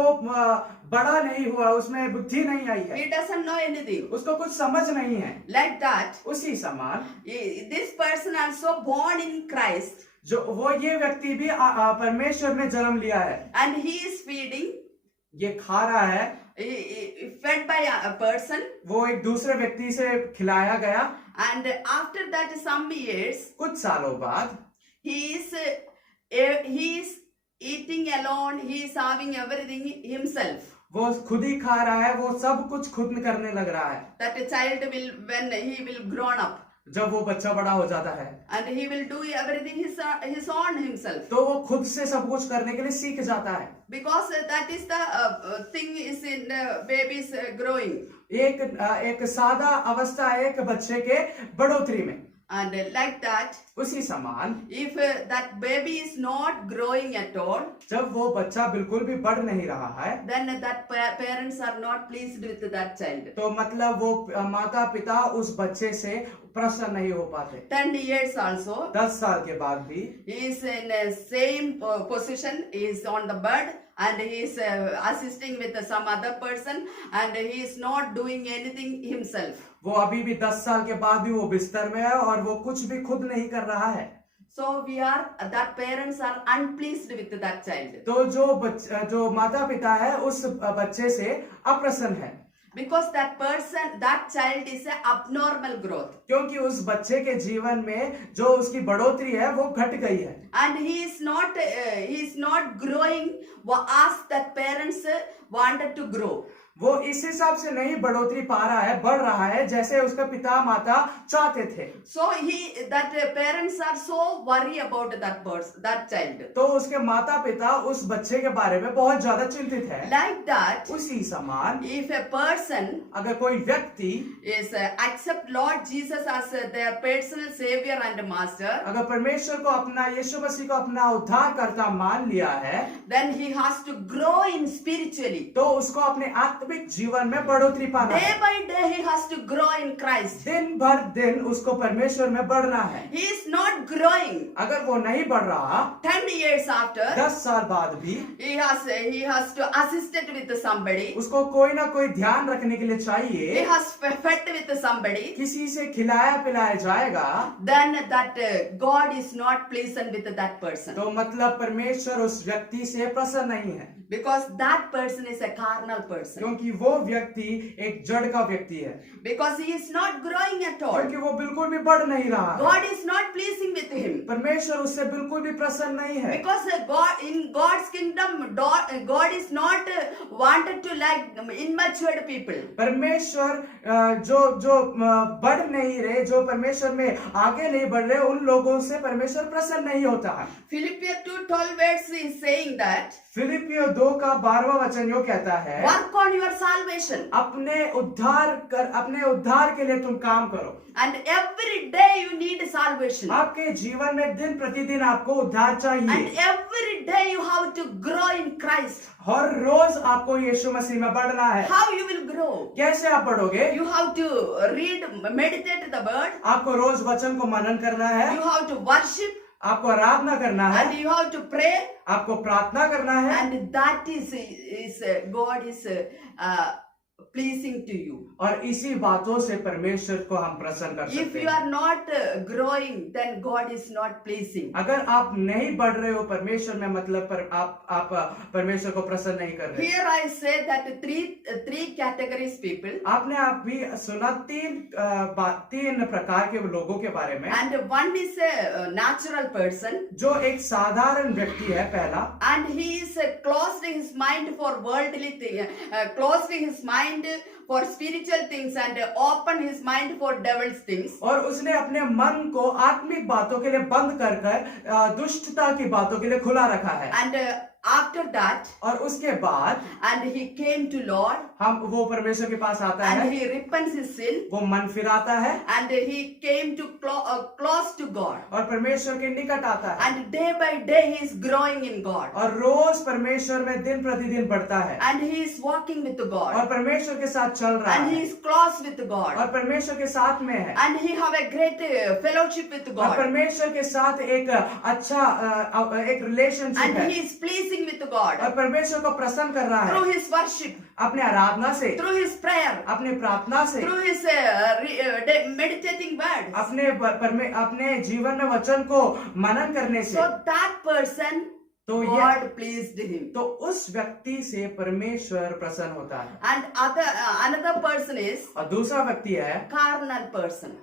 बड़ा नहीं हुआ, उसमें बुद्धि नहीं आई है। He doesn't know anything. उसको कुछ समझ नहीं है। Like that. उसी समान this person also born in Christ. जो वो ये व्यक्ति भी परमेश्वर में जन्म लिया है। And he is feeding. ये खा रहा है। Fed by a person. वो एक दूसरे व्यक्ति से खिलाया गया। And after that some years. कुछ सालों बाद he is eating alone. He is having everything himself. वो खुद ही खा रहा है, वो सब कुछ खुद करने लग रहा है। That a child will, when he will grown up. जब वो बच्चा बड़ा हो जाता है and he will do everything his own himself, तो वो खुद से सब कुछ करने के लिए सीख जाता है। because that is the thing is in babies growing. एक सादा अवस्था है एक बच्चे के बढ़ोतरी में, And like that, उसी समान if that baby is not growing at all, जब वो बच्चा बिल्कुल भी बढ़ नहीं रहा है then that parents are not pleased with that child. तो मतलब वो माता पिता उस बच्चे से प्रसन्न नहीं हो पाते। 10 years also, 10 साल के बाद भी he is in same position, he is on the bed and he is assisting with some other person and he is not doing anything himself. वो अभी भी 10 साल के बाद भी वो बिस्तर में है और वो कुछ भी खुद नहीं कर रहा है। So that parents are unpleased with that child. तो जो माता पिता है उस बच्चे से अप्रसन्न है, Because that child is a abnormal growth. क्योंकि उस बच्चे के जीवन में जो उसकी बढ़ोतरी है वो घट गई है And he is not growing as that parents wanted to grow. वो इस हिसाब से नहीं बढ़ोतरी पा रहा है, बढ़ रहा है जैसे उसका पिता माता चाहते थे। So that parents are so worried about that child. तो उसके माता पिता उस बच्चे के बारे में बहुत ज्यादा चिंतित है। Like that, उसी समान if a person अगर कोई व्यक्ति is accept Lord Jesus as their personal savior and master, अगर परमेश्वर को अपना यीशु मसीह को अपना उद्धारकर्ता मान लिया है, then he has to grow in spiritually. तो उसको अपने आत्मिक जीवन में बढ़ोतरी पाना Day है। by day he has to grow in Christ. दिन भर दिन उसको परमेश्वर में बढ़ना है। He is not growing. अगर वो नहीं बढ़ रहा 10 years after, 10 साल बाद भी he has to assist it with somebody. उसको कोई ना कोई ध्यान रखने के लिए He चाहिए, has fed with somebody. किसी से खिलाया पिलाया जाएगा, Then that God is not pleased with that person. तो मतलब परमेश्वर उस व्यक्ति से प्रसन्न नहीं है, Because that person is a carnal person. क्योंकि वो व्यक्ति एक जड़ का व्यक्ति है, Because he is not growing at all. क्योंकि वो बिल्कुल भी बढ़ नहीं रहा है। God is not pleasing with him. परमेश्वर उससे बिल्कुल भी प्रसन्न नहीं है, Because in God's kingdom, God is not wanted to like immature people. परमेश्वर जो बढ़ नहीं रहे, जो परमेश्वर में आगे नहीं बढ़ रहे, उन लोगों से परमेश्वर प्रसन्न नहीं होता है। Philippians 2:12 verse is saying that फिलिपियों 2 का 12वां वचन यो कहता है, work on your salvation अपने उद्धार के लिए तुम काम करो। and every day you need salvation आपके जीवन में दिन प्रतिदिन आपको उद्धार and चाहिए every day you have to grow in Christ. हर रोज आपको यीशु मसीह में बढ़ना है। How you will grow? कैसे आप बढ़ोगे? You have to meditate the word. आपको रोज वचन को मनन करना है, You have to worship आपको आराधना करना है, and you have to pray, आपको प्रार्थना करना है, and that is God is pleasing to you. और इसी बातों से परमेश्वर को हम प्रसन्न कर If सकते you हैं। are not growing, then God is not pleasing. अगर आप नहीं बढ़ रहे हो परमेश्वर में, मतलब आप परमेश्वर को प्रसन्न नहीं कर रहे। Here I say that three categories people, आपने आप भी सुना तीन प्रकार के लोगों के बारे में, and one is a natural person, जो एक साधारण व्यक्ति है पहला, and he is closed his mind for worldly things, closed his mind for spiritual things and open his mind for devil's things. और उसने अपने मन को आत्मिक बातों के लिए बंद कर दुष्टता की बातों के लिए खुला रखा है। And after that, और उसके बाद and he came to Lord, वो परमेश्वर के पास आता है, and he repents his sin, वो मन फिराता है and he came to close to God, और परमेश्वर के निकट आता है, and day by day he is growing in God, और रोज परमेश्वर में दिन प्रतिदिन बढ़ता है, and he is walking with God, और परमेश्वर के साथ चल रहा and he है, is close with God, और परमेश्वर के साथ में है, and he have a great fellowship with और God, परमेश्वर के साथ एक अच्छा एक रिलेशनशिप and है, he is pleasing with God और परमेश्वर को प्रसन्न कर रहा through है his worship, अपने आराधना से, through his prayer, अपने प्रार्थना से, through his meditating words. अपने जीवन में वचन को मनन करने से। So that person, तो God pleased him. तो उस व्यक्ति से परमेश्वर प्रसन्न होता है। And another person is और दूसरा व्यक्ति है carnal person.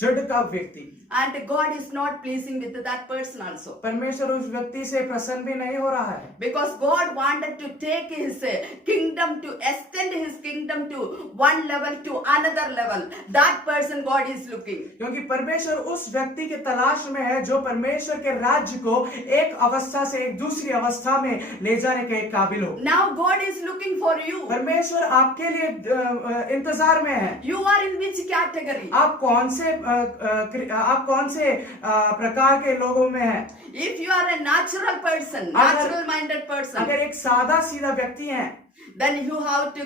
जड़ का व्यक्ति, and God is not pleasing with that person also. परमेश्वर उस व्यक्ति से प्रसन्न भी नहीं हो रहा है, Because God wanted to take his kingdom, to extend his kingdom to one level to another level. That person God is looking. क्योंकि परमेश्वर उस व्यक्ति के तलाश में है जो परमेश्वर के राज्य को एक अवस्था से एक दूसरी अवस्था में ले जाने के काबिल हो। Now God is looking for you. परमेश्वर आपके लिए इंतजार में है। You are in which category? आप कौन से प्रकार के लोगों में हैं? If you are a natural person, natural minded person, अगर एक सादा सीधा व्यक्ति है, then you have to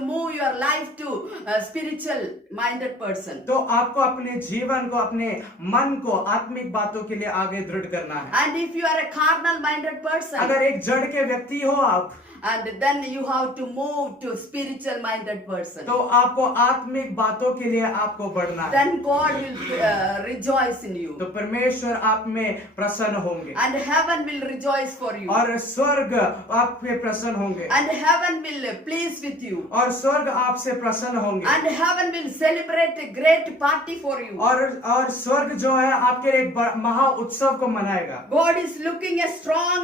move your life to a spiritual minded person. तो आपको अपने जीवन को, अपने मन को आत्मिक बातों के लिए आगे दृढ़ करना है। And if you are a carnal minded person, अगर एक जड़ के व्यक्ति हो आप, and then you have to move to spiritual minded person, तो आपको आत्मिक बातों के लिए आपको बढ़ना है। then God will rejoice in you, तो परमेश्वर आप में प्रसन्न होंगे and heaven will rejoice for you, और स्वर्ग आप पे प्रसन्न होंगे and heaven will please with you, और स्वर्ग आपसे प्रसन्न होंगे and heaven will celebrate a great party for you. और स्वर्ग जो है आपके लिए एक महा उत्सव को मनाएगा। God is looking a strong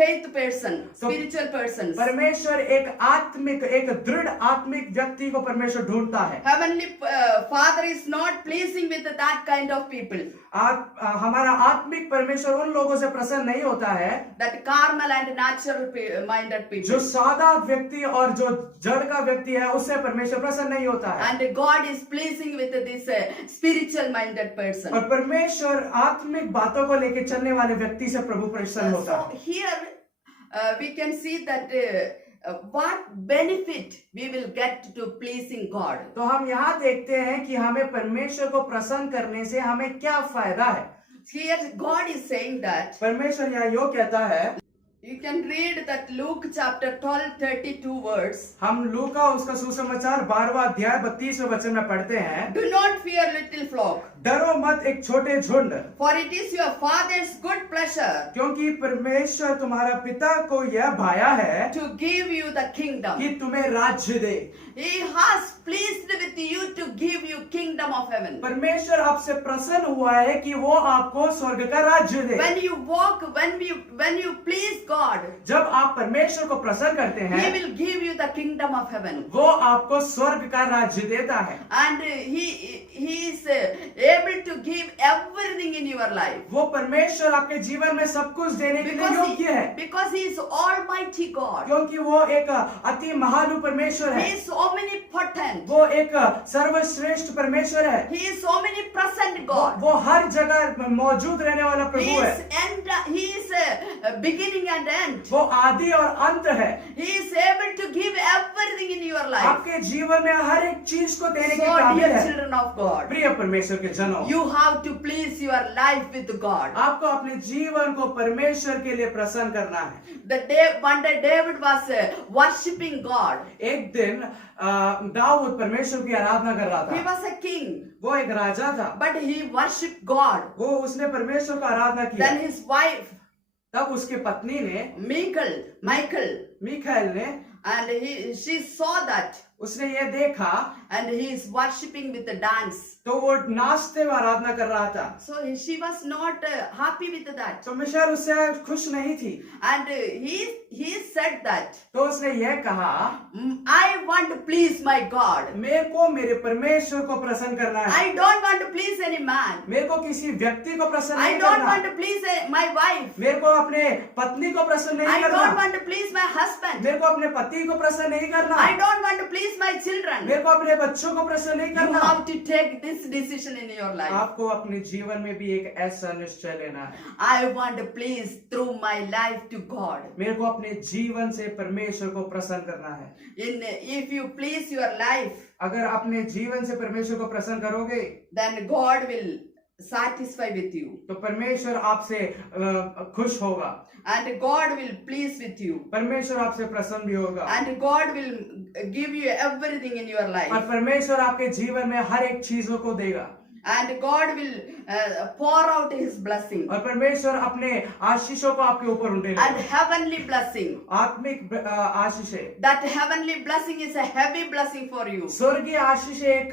faith person, spiritual person. परमेश्वर एक दृढ़ आत्मिक व्यक्ति को परमेश्वर ढूंढता है। Heavenly Father is not pleasing with that kind of people. हमारा आत्मिक परमेश्वर उन लोगों से प्रसन्न नहीं होता है, that carnal and natural minded people. जो सादा व्यक्ति और जो जड़ का व्यक्ति है उससे परमेश्वर प्रसन्न नहीं होता है। And God is pleasing with this spiritual minded person. और परमेश्वर आत्मिक बातों को लेकर चलने वाले व्यक्ति से प्रभु प्रसन्न होता है। So here we can see that what benefit we will get to pleasing God. तो हम यहाँ देखते हैं कि हमें परमेश्वर को प्रसन्न करने से हमें क्या फायदा है। Here God is saying that, परमेश्वर यहाँ यो कहता है, you can read that Luke chapter 12:32 words. हम लूका उसका सुसमाचार 12वां अध्याय 32वें वचन में पढ़ते हैं, Do not fear, little flock, डरो मत एक छोटे झुंड, for it is your Father's good pleasure क्योंकि परमेश्वर तुम्हारा पिता को यह भाया है to give you the kingdom. कि तुम्हें राज्य दे। He has pleased with you to give you kingdom of heaven. परमेश्वर आपसे प्रसन्न हुआ है कि वो आपको स्वर्ग का राज्य दे। When you walk, when you please God, जब आप परमेश्वर को प्रसन्न करते He हैं, will give you the kingdom of heaven. वो आपको स्वर्ग का राज्य देता है And He is able to give everything in your life. वो परमेश्वर आपके जीवन में सब कुछ देने के लिए योग्य है, Because He is Almighty God. क्योंकि वो एक अति महानु परमेश्वर He है, is omnipotent. वो एक सर्वश्रेष्ठ परमेश्वर है, He is omnipresent God. वो हर जगह मौजूद रहने वाला प्रभु है, He is beginning and end. वो आदि और अंत है। He is able to give everything in your life. आपके जीवन में हर एक चीज को देने के So काबिल dear है। children of God, प्रिय परमेश्वर के जनों, you have to please your life with God. आपको अपने जीवन को परमेश्वर के लिए प्रसन्न करना है। One day David was worshipping God. एक दिन दाऊद परमेश्वर की आराधना कर रहा He था। was a king, वो एक राजा था, but he worshipped God. वो उसने परमेश्वर को आराधना किया। Then his wife, तब उसकी पत्नी ने Michal, मीकाएल ने and she saw that, उसने ये देखा and he is worshipping with a dance. तो वो नाचते हुए आराधना कर रहा था। So she was not happy with that. तो मिशेल उससे खुश नहीं थी। And he said that, तो उसने यह कहा, I want to please my God. मेरे को मेरे परमेश्वर को प्रसन्न करना है। I don't want to please any man. मेरे को किसी व्यक्ति को प्रसन्न I नहीं don't करना। want to please my wife. मेरे को अपने पत्नी को प्रसन्न नहीं I don't करना। want to please my husband. मेरे को अपने पति को प्रसन्न नहीं करना। I don't want to please my children. मेरे को अपने बच्चों को प्रसन्न नहीं You करना। have to take this decision in your life. आपको अपने जीवन में भी एक ऐसा निश्चय लेना है, I want to please through my life to God. मेरे को अपने जीवन से परमेश्वर को प्रसन्न करना है। If you please your life, अगर अपने जीवन से परमेश्वर को प्रसन्न करोगे, then God will satisfy with you. तो परमेश्वर आपसे खुश होगा, And God will please with you. परमेश्वर आपसे प्रसन्न भी होगा, And God will give you everything in your और life. परमेश्वर आपके जीवन में हर एक चीजों को देगा। and God will pour out His blessing. और परमेश्वर अपने आशीषों को आपके ऊपर उंडेलेगा। And heavenly blessing. आत्मिक आशीषें, That heavenly blessing is a heavy blessing for you. स्वर्गीय आशीष एक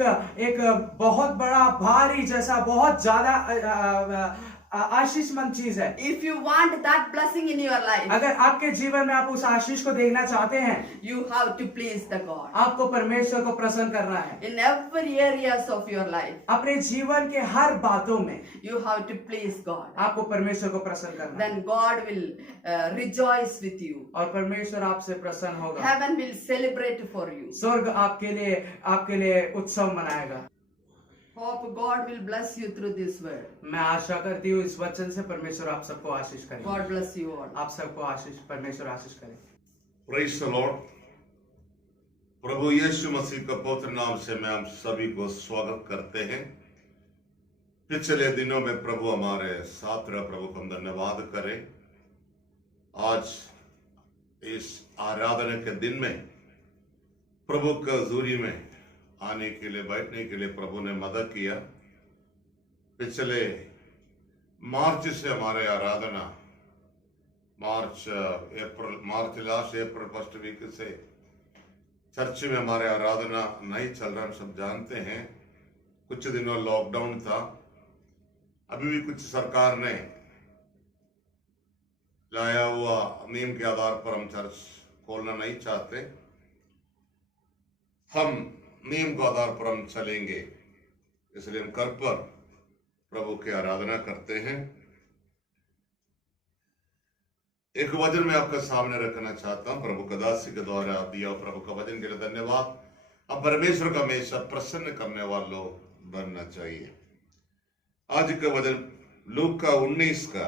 बहुत बड़ा भारी जैसा बहुत ज्यादा आशीषमंद चीज है। If you want that blessing in your life, अगर आपके जीवन में आप उस आशीष को देखना चाहते हैं, you have to please the God. आपको परमेश्वर को प्रसन्न करना है। In every areas of your life, अपने जीवन के हर बातों में you have to please God. आपको परमेश्वर को प्रसन्न करना है। Then God will rejoice with you. और परमेश्वर आपसे प्रसन्न होगा। Heaven will celebrate for you. स्वर्ग आपके लिए उत्सव मनाएगा। Hope God will bless you through this word. मैं आशा करती हूँ इस वचन से परमेश्वर आप सबको आशीष करे। God bless you all. आप सबको आशीष, परमेश्वर आशीष करे। Praise the Lord. प्रभु यीशु मसीह के पवित्र नाम से मैं हम सभी को स्वागत करते हैं। पिछले दिनों में प्रभु हमारे साथ रहा, प्रभु को हम धन्यवाद करें। आज इस आराधना के दिन में प्रभु के हजूरी में आने के लिए, बैठने के लिए प्रभु ने मदद किया। पिछले मार्च से हमारे आराधना मार्च लास्ट अप्रैल फर्स्ट वीक से चर्च में हमारे आराधना नहीं चल रहा, हम सब जानते हैं। कुछ दिनों लॉकडाउन था, अभी भी कुछ सरकार ने लाया हुआ नियम के आधार पर हम चर्च खोलना नहीं चाहते। हम नियम के आधार पर हम चलेंगे, इसलिए हम घर पर प्रभु की आराधना करते हैं। एक वचन मैं आपके सामने रखना चाहता हूं, प्रभु का दासी के द्वारा दिया प्रभु का वचन के लिए धन्यवाद। अब परमेश्वर का हमेशा प्रसन्न करने वालों बनना चाहिए। आज का वचन लूका का 19 का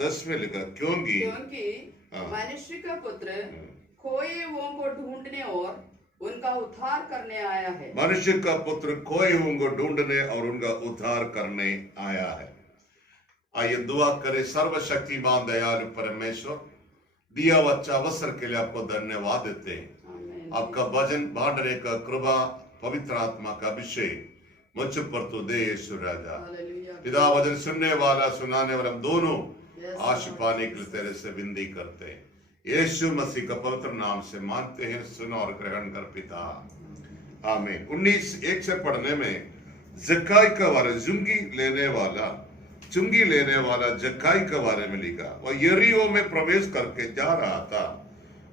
10 में लिखा, क्योंकि मनुष्य का पुत्र खोए हुओं को ढूंढने और उनका उद्धार करने आया है। मनुष्य का पुत्र खोए हुओं को ढूंढने और उनका उद्धार करने आया है। आइए दुआ करें। सर्वशक्तिमान दयालु परमेश्वर, दिया हुआ अवसर के लिए आपको धन्यवाद देते हैं। आपका वचन बांटने का कृपा, पवित्र आत्मा का अभिषेक मुझ पर तो दे यीशु राजा। पिता, वचन सुनने वाला सुनाने वाला हम दोनों आशीष पाने के लिए तेरे से विनती करते हैं। यीशु मसीह का पवित्र नाम से मानते हैं, सुनो और ग्रहण कर पिता, आमीन। 19:1 से पढ़ने में जक्काई का बारे, चुंगी लेने वाला जक्काई के बारे में लिखा। वह यरीहो में प्रवेश करके जा रहा था।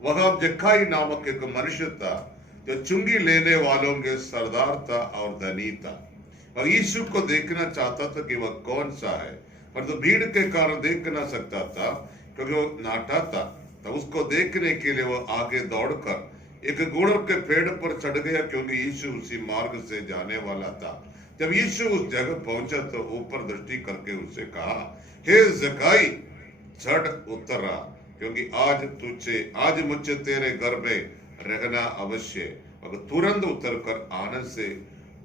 वहां जक्काई नामक एक मनुष्य था जो चुंगी लेने वालों के सरदार था और धनी था। और यीशु को देखना चाहता था कि वह कौन सा है, पर तो भीड़ के कारण देख ना सकता था क्योंकि वो नाटा था। तो उसको देखने के लिए वो आगे दौड़कर एक गुड़र के पेड़ पर चढ़ गया, क्योंकि यीशु उसी मार्ग से जाने वाला था। जब यीशु उस जगह पहुंचा तो ऊपर दृष्टि करके उससे कहा, हे जक्काई, चढ़ उतरा, क्योंकि आज मुझे तेरे घर में रहना अवश्य। और तुरंत उतरकर आनंद से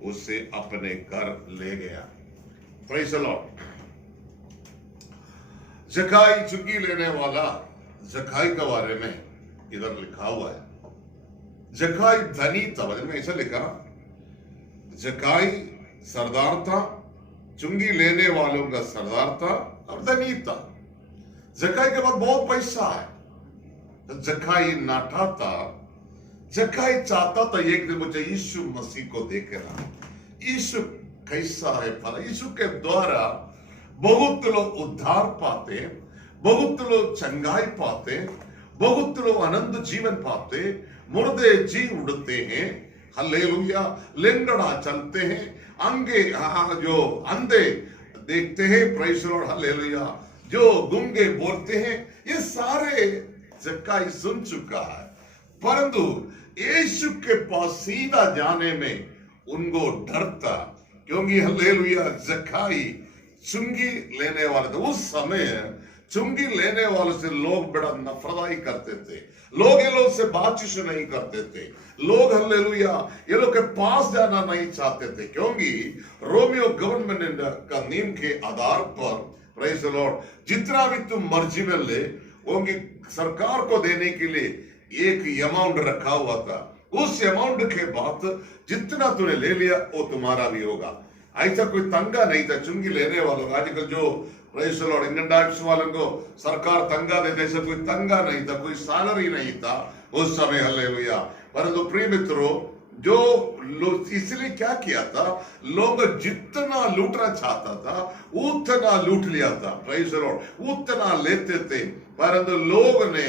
उसे अपने घर ले गया। Praise the Lord. जक्काई, चुंगी लेने वाला जक्काई के बारे में इधर लिखा हुआ है। जक्काई धनी था, वचन में ऐसा लिखा, जक्काई सरदार था, चुंगी लेने वालों का सरदार था और धनी था। जक्काई के बाद बहुत पैसा है। जक्काई नाटा था। जक्काई चाहता था एक दिन मुझे यीशु मसीह को देखना। यीशु कैसा है भला? यीशु के द्वारा बहुत लोग उद्धार पाते, बहुत लोग चंगाई पाते, बहुत लोग आनंद जीवन पाते, मुर्दे जी उड़ते हैं, हालेलुया, लेंगड़ा चलते हैं, जो अंधे देखते हैं, प्रेज़ द लॉर्ड, हालेलुया, जो गूंगे बोलते हैं। ये सारे जक्काई सुन चुका है, परंतु यीशु के पास सीधा जाने में उनको डर था, क्योंकि हालेलुया जक्काई चुंगी लेने वाले थे। उस समय चुंगी लेने वालों से लोग बड़ा नफरताई करते थे। लोग ये लोग से बातचीत नहीं करते थे। लोग हालेलुया ये लोग के पास जाना नहीं चाहते थे, क्योंकि रोमियो गवर्नमेंट का नियम के आधार पर, प्रेज़ द लॉर्ड, जितना भी तुम मर्जी में ले, उनकी सरकार को देने के लिए एक अमाउंट रखा हुआ था। उस अमाउंट के बाद जितना तूने ले लिया वो तुम्हारा भी होगा। ऐसा कोई तंगा नहीं था चुंगी लेने वालों को। आजकल जो praise the Lord Indian tax वालों को सरकार तंगा देते, ऐसा कोई तंगा नहीं था, कोई सैलरी नहीं था उस समय। हालेलुया। परंतु प्रिय मित्रों, जो लोग इसलिए क्या किया था, लोग जितना लूटना चाहता था उतना लूट लिया था। प्रेज़ द लॉर्ड, उतना लेते थे। परंतु लोग ने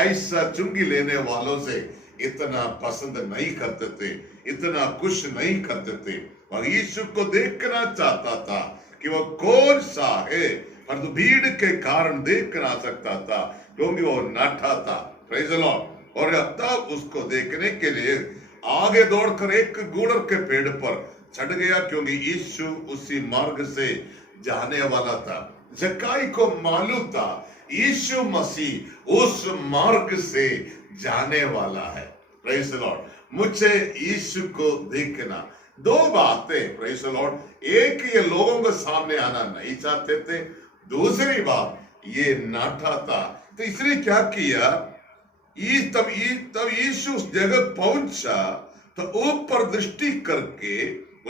ऐसा चुंगी लेने वालों से इतना पसंद नहीं करते थे, इतना खुश नहीं करते थे। और यीशु को देखना चाहता था कि वो कौन सा है, परंतु भीड़ के कारण देख ना सकता था क्योंकि वो नाठा था। Praise the Lord. और तब उसको देखने के लिए आगे दौड़कर एक गूलर के पेड़ पर चढ़ गया, क्योंकि यीशु उसी मार्ग से जाने वाला था। जक्कई को मालूम था यीशु मसीह उस मार्ग से जाने वाला है। Praise the Lord. मुझे यीशु को देखना। दो बातें, प्रेज़ द लॉर्ड, एक ये लोगों के सामने आना नहीं चाहते थे, दूसरी बात ये नाठा था। तो इसने क्या किया, तब यीशु उस जगह पहुंचा तो ऊपर दृष्टि करके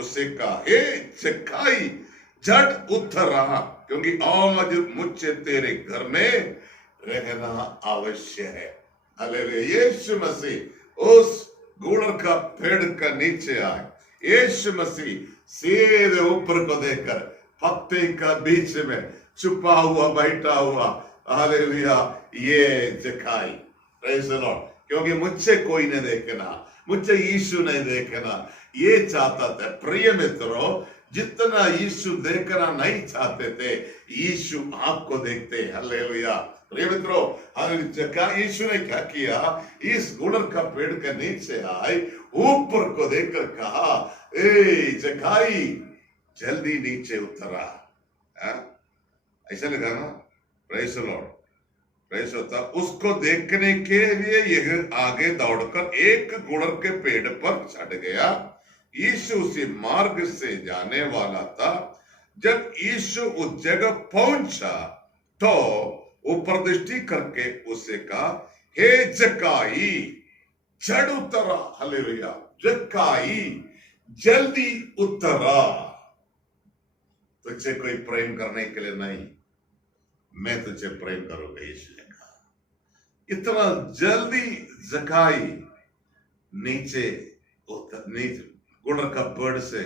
उससे कहा, हे जक्कई, झट उतर रहा, क्योंकि आज मुझे तेरे घर में रहना अवश्य है। हालेलुया। यीशु मसीह उस गूलर का पेड़ का नीचे आए। यीशु मसीह सीधे ऊपर को देखकर पत्ते का बीच में छुपा हुआ बैठा हुआ, हालेलुया, ये जक्कई। Praise the Lord. क्योंकि मुझे कोई नहीं देखना, मुझे यीशु नहीं देखना, ये चाहता था। प्रिय मित्रों, जितना यीशु देखना नहीं चाहते थे, यीशु आपको देखते। हालेलुया। प्रिय मित्रों, यीशु ने क्या किया, इस गूलर का पेड़ के नीचे आए, ऊपर को देखकर कहा, ए जक्कई, जल्दी नीचे उतरा। ऐसा लगा ना। Praise the Lord. प्रेज़ होता। उसको देखने के लिए यह आगे दौड़कर एक गूलर के पेड़ पर चढ़ गया। यीशु उसी मार्ग से जाने वाला था। जब यीशु उस जगह पहुंचा तो ऊपर दृष्टि करके उससे कहा, हे जक्कई, झट उतरा। हालेलुया। जक्कई, जल्दी उतरा। तुझे कोई प्रेम करने के लिए नहीं, मैं तुझे प्रेम करूंगा। यीशु ने कहा। इतना जल्दी जक्कई नीचे गूलर का पेड़ से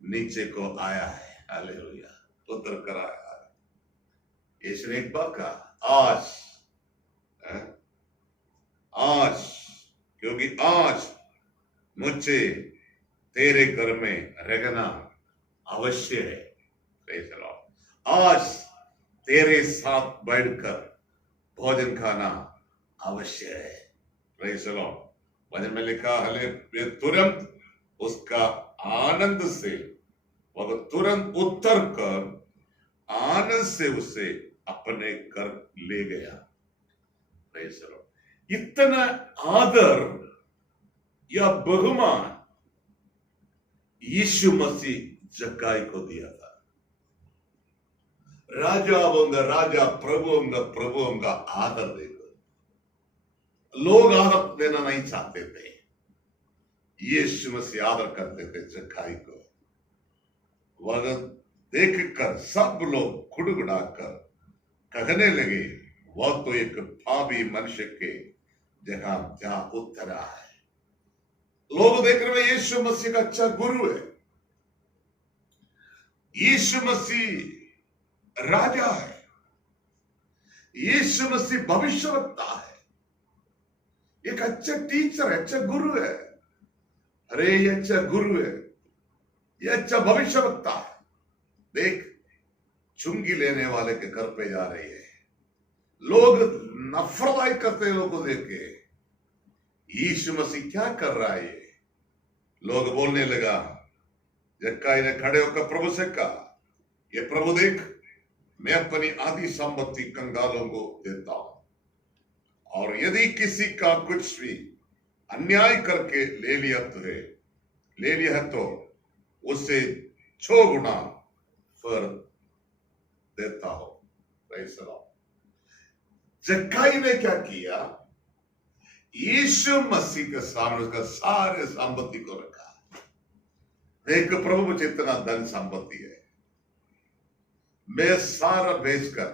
नीचे को आया है। हालेलुया। उतर कर आया। यीशु ने एक बात कहा, आज, क्योंकि आज मुझे तेरे घर में रहना अवश्य है। Praise the Lord. आज तेरे साथ बैठकर भोजन खाना अवश्य है। Praise the Lord. वचन में लिखा, हले तुरंत उसका आनंद से, वह तुरंत उतर कर आनंद से उसे अपने घर ले गया। Praise the Lord. इतना आदर या बहुमान यीशु मसीह जक्कई को दिया था। राजा प्रभुओं का आदर देकर, लोग आदर देना नहीं चाहते थे, यीशु मसीह आदर करते थे जक्कई को। वह देखकर सब लोग खुड़खुड़ाकर कहने लगे, वह तो एक पापी मनुष्य के जगह जा उतरा है। लोग देख रहे हैं यीशु मसीह का अच्छा गुरु है, यीशु मसीह राजा है, यीशु मसीह भविष्यवक्ता है, एक अच्छा टीचर है, अच्छा गुरु है। अरे ये अच्छा गुरु है, ये अच्छा भविष्यवक्ता है। देख, चुंगी लेने वाले के घर पे जा रही है, लोग नफरत करते हैं लोगों को देख के। यीशु मसीह क्या कर रहा है? लोग बोलने लगा, जक्कई ने खड़े होकर प्रभु से कहा, ये प्रभु देख, मैं अपनी आधी संपत्ति कंगालों को देता हूं, और यदि किसी का कुछ भी अन्याय करके ले लिया है तो उसे 6 गुना फिर देता हो। जक्कई ने क्या किया? यीशु मसीह के सामने उसका सारे संपत्ति को रखा। देख प्रभु मुझे इतना धन संपत्ति है, मैं सारा बेचकर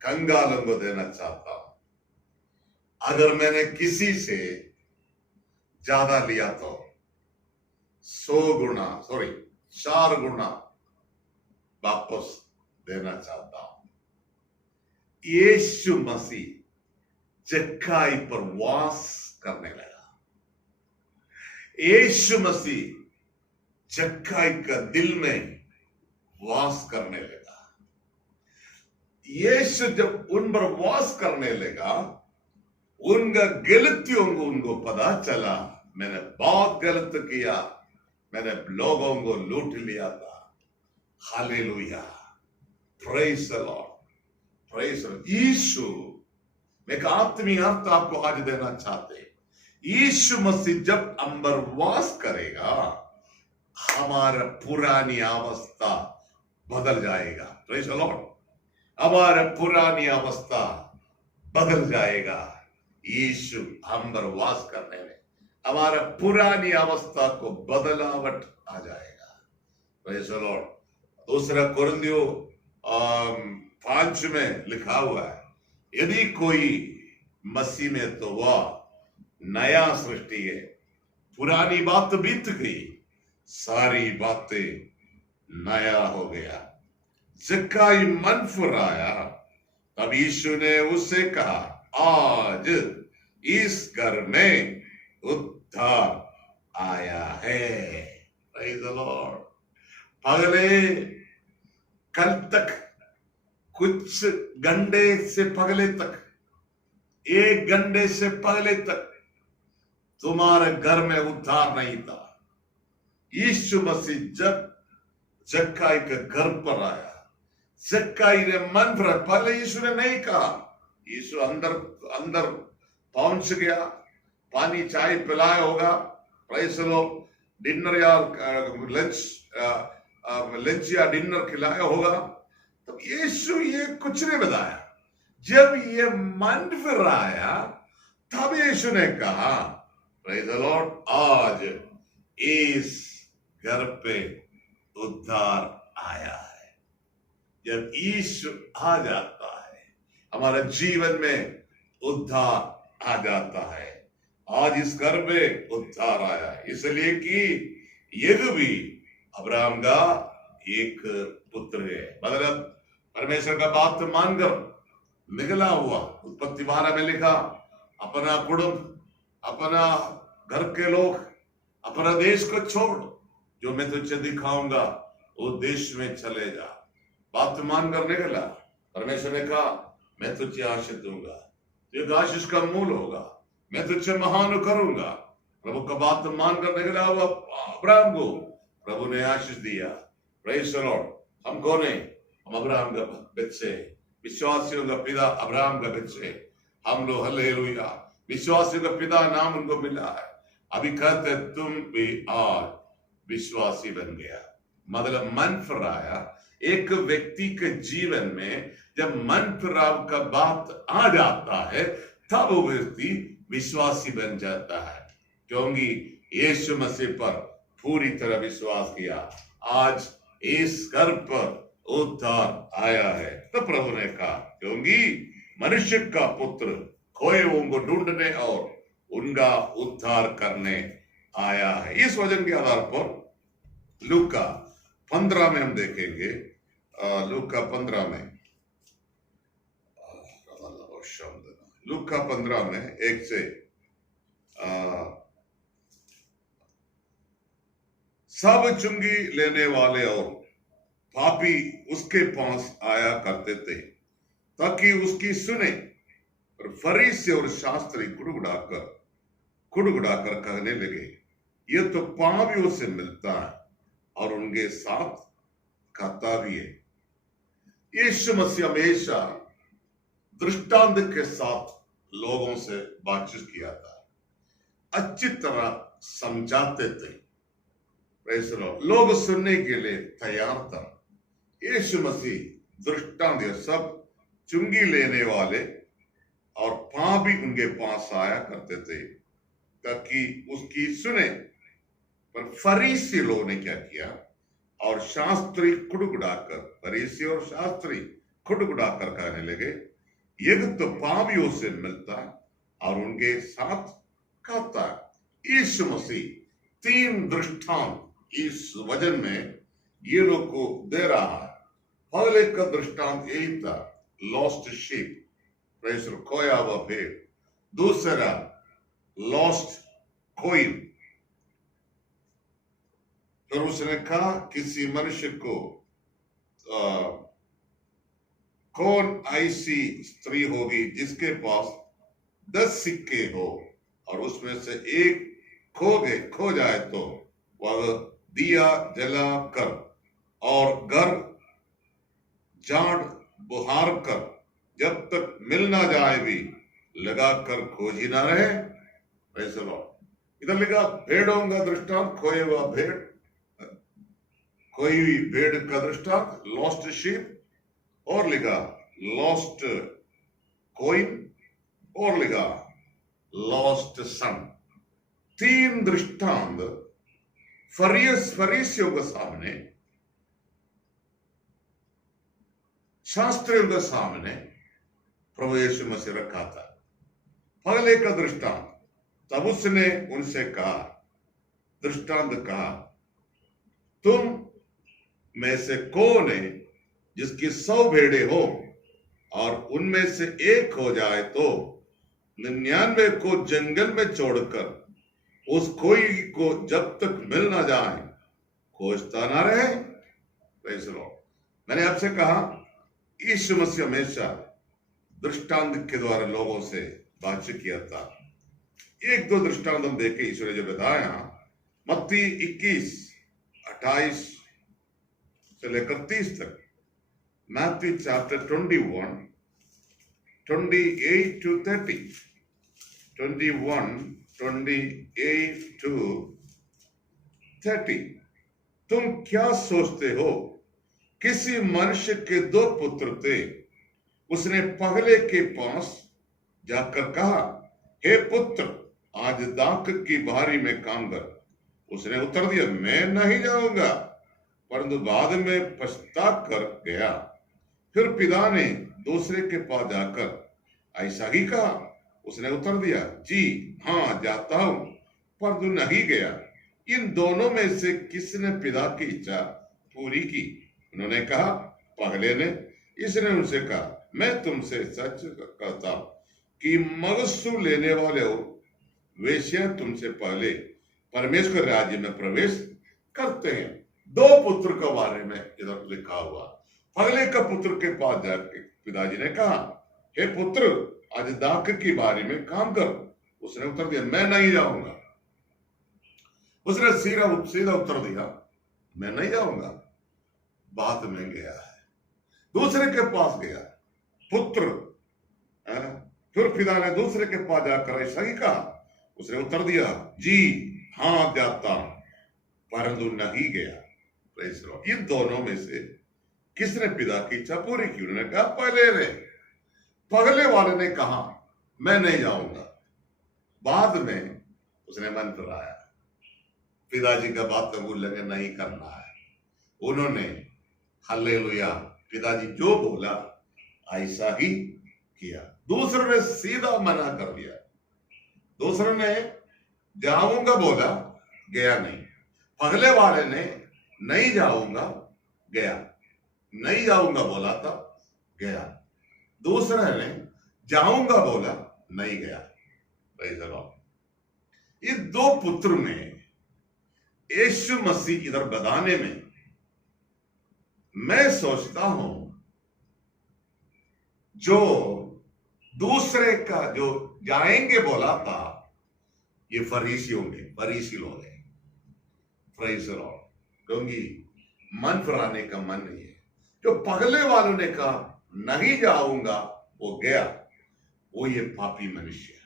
कंगालों को देना चाहता हूं। अगर मैंने किसी से ज्यादा लिया तो 4 गुना वापस देना चाहता हूं। यीशु मसीह जक्काई पर वास करने लगा। यीशु मसीह जक्काई का दिल में वास करने लगा। यीशु जब उन पर वास करने लगा, उनका गलतियों को उनको पता चला, मैंने बहुत गलत किया, मैंने लोगों को लूट लिया था। Hallelujah, praise the Lord, praise the Lord. Yeshu, मैं एक आत्मीय अर्थ आपको आज देना चाहते हैं। यीशु मसीह जब अंबर वास करेगा, हमारा पुरानी अवस्था बदल जाएगा। प्रेज द लॉर्ड, हमारा पुरानी अवस्था बदल जाएगा। यीशु अंबर वास करने में हमारा पुरानी अवस्था को बदलावट आ जाएगा। Praise the Lord. दूसरा कुरिन्थियों 5 में लिखा हुआ है, यदि कोई मसीह में तो वह नया सृष्टि है, पुरानी बात बीत गई, सारी बातें नया हो गया। जक्काई मन फिराया, तब यीशु ने उससे कहा, आज इस घर में उद्धार आया है। Praise the Lord. पगले कल तक, कुछ घंटे से पगले तक, 1 घंटे से पगले तक तुम्हारे घर में उद्धार नहीं था। यीशु मसीह जब जक्काई के घर पर आया, जक्काई ने मन फिरा। पहले यीशु ने नहीं कहा, यीशु अंदर पहुंच गया, पानी चाय पिलाया होगा, प्रेज द लॉर्ड, डिनर या लंच या डिनर खिलाया होगा। तो यीशु ये कुछ नहीं बताया। जब ये मन फिर आया, तब यीशु ने कहा, प्रेज द लॉर्ड, आज इस घर पे उद्धार आया है। जब यीशु आ जाता है, हमारा जीवन में उद्धार आ जाता है। आज इस घर में उद्धार आया है, इसलिए कि ये भी अब्राहम का एक पुत्र है। मतलब परमेश्वर का बात मानकर निकला हुआ। उत्पत्ति 12 में लिखा, अपना कुटुंब, अपना घर के लोग, अपना देश को छोड़, जो मैं तुझे दिखाऊंगा वो देश में चले जा। बात मानकर निकला। परमेश्वर ने कहा, मैं तुझे आशीष दूंगा, तुझे आशीष का मूल होगा, मैं तुझे महान करूंगा। प्रभु का बात मानकर निकला हुआ अब्राहम को प्रभु ने आशीष दिया। Praise the Lord. हम कौन है? हम अब्राहम का बच्चे, विश्वासियों का पिता अब्राहम का बच्चे। हम लोग हालेलुया, विश्वासियों का पिता नाम उनको मिला है। अभी कहते तुम भी आज विश्वासी बन गया। मतलब मन फिराया। एक व्यक्ति के जीवन में जब मन फिराव का बात आ जाता है, तब वो व्यक्ति विश्वासी बन जाता है, क्योंकि यीशु मसीह पर पूरी तरह विश्वास किया। आज इस घर पर उद्धार आया है। तो प्रभु ने कहा, क्योंकि मनुष्य का पुत्र खोए हुओं को ढूंढने और उनका उद्धार करने आया है। इस वचन के आधार पर लूका 15 में हम देखेंगे, लूका 15 में, लूका 15 में 1 से सब चुंगी लेने वाले और पापी उसके पास आया करते थे ताकि उसकी सुने। और फरीसी और शास्त्री कुड़कुड़ाकर कहने लगे, ये तो पापियों से मिलता है और उनके साथ खाता भी है। यीशु मसीह हमेशा दृष्टांत के साथ लोगों से बातचीत किया था, अच्छी तरह समझाते थे। लोग सुनने के लिए तैयार था। यीशु मसीह दृष्टांत, सब चुंगी लेने वाले और पापी उनके पास आया करते थे ताकि उसकी सुने। पर फरीसी लोगों ने क्या किया, और शास्त्री कुड़कुड़ाकर, फरीसी और शास्त्री कुड़कुड़ाकर कहने लगे, ये तो पापियों से मिलता और उनके साथ खाता। यीशु मसीह 3 दृष्टांत इस वचन में ये लोग को दे रहा है। पहले का दृष्टांत यही था, लॉस्ट शीप, खोया हुआ भेड़। दूसरा लॉस्ट कॉइन। फिर उसने कहा किसी मनुष्य को कौन ऐसी स्त्री होगी जिसके पास 10 सिक्के हो और उसमें से एक खो जाए तो वह दिया जला कर और घर झाड़ बुहार कर जब तक मिल ना जाए भी लगा कर खोज ही ना रहे। वैसे लो इधर लिखा भेड़ों का दृष्टांत, खोए हुआ भेड़, खोई हुई भेड़ का दृष्टांत लॉस्ट शीप, और लिखा लॉस्ट कॉइन, और लिखा लॉस्ट सन। 3 दृष्टांत फरीसियों के सामने, शास्त्रियों के सामने प्रभु यीशु मसीह रखा था। पहले का दृष्टांत, तब उसने उनसे कहा, दृष्टांत कहा, तुम में से कौन है जिसकी 100 भेड़े हो और उनमें से एक हो जाए तो 99 को जंगल में छोड़कर उस कोई को जब तक मिल ना जाए खोजता ना रहे। मैंने आपसे कहा यीशु मसीह हमेशा दृष्टांत के द्वारा लोगों से बातचीत किया था। 1-2 दृष्टांत हम देखे ईश्वर ने जो बताया, मत्ती 21:28 से लेकर 30 तक, मैथ्यू चैप्टर 21, 28 to 30, 21, 28 to 30। तुम क्या सोचते हो, किसी मनुष्य के 2 पुत्र थे, उसने पहले के पास जाकर कहा, हे पुत्र आज दाख की बारी में काम कर। उसने उत्तर दिया, मैं नहीं जाऊंगा, परंतु बाद में पछता कर गया। फिर पिता ने दूसरे के पास जाकर ऐसा ही कहा। उसने उत्तर दिया, जी हाँ जाता हूं, परंतु नहीं गया। इन दोनों में से किसने पिता की इच्छा पूरी की? उन्होंने कहा, पहले ने। इसने उनसे कहा, मैं तुमसे सच कहता हूं कि मगसू लेने वाले हो वेश्या तुमसे पहले परमेश्वर राज्य में प्रवेश करते हैं। 2 पुत्र के बारे में इधर लिखा हुआ। पहले का पुत्र के पास जाकर पिताजी ने कहा, हे पुत्र आज दाख की बारी में काम कर। उसने उत्तर दिया, मैं नहीं जाऊंगा। उसने सीधा उत्तर दिया, मैं नहीं जाऊंगा। बाद में गया है, दूसरे के पास गया पुत्र। फिर पिता ने दूसरे के पास जाकर ऐसा ही कहा। उसने उत्तर दिया, जी हाँ जाता, परंतु नहीं गया। इन दोनों में से किसने पिता की इच्छा पूरी की? उन्होंने कहा, पहले वाले ने कहा मैं नहीं जाऊंगा। बाद में उसने मन फिराया, पिताजी का बात कबूल लगे नहीं करना है। उन्होंने हालेलुया, पिताजी जो बोला ऐसा ही किया। दूसरे ने सीधा मना कर दिया। दूसरे ने जाऊंगा बोला, गया नहीं। पहले वाले ने नहीं जाऊंगा गया, नहीं जाऊंगा बोला था गया। दूसरे ने जाऊंगा बोला नहीं गया। ये 2 पुत्र में यीशु मसीह इधर बताने में मैं सोचता हूं जो दूसरे का जो जाएंगे बोला था ये फरीसी लोग हैं। क्योंकि मन फिराने का मन नहीं है। जो पहले वालों ने कहा नहीं जाऊंगा वो गया, वो ये पापी मनुष्य है।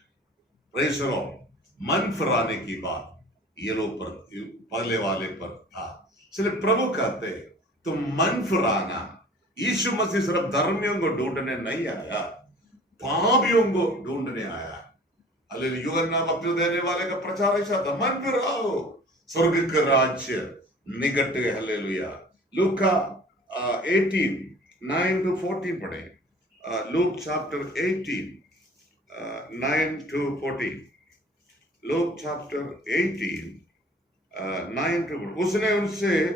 मन फिराने की बात ये लोग पर, पहले वाले पर था। इसलिए प्रभु कहते तुम मन फिराना। यीशु मसीह सिर्फ धर्मियों को ढूंढने नहीं आया, पापियों को ढूंढने आया। यूहन्ना बपतिस्मा देने वाले का प्रचार ऐसा था, मन फिराओ, स्वर्ग का राज्य निकट गए, हालेलुया। लूका 18 9 to 14 पढ़े। Luke chapter 18 9 to 14। Luke chapter 18 9 to 14।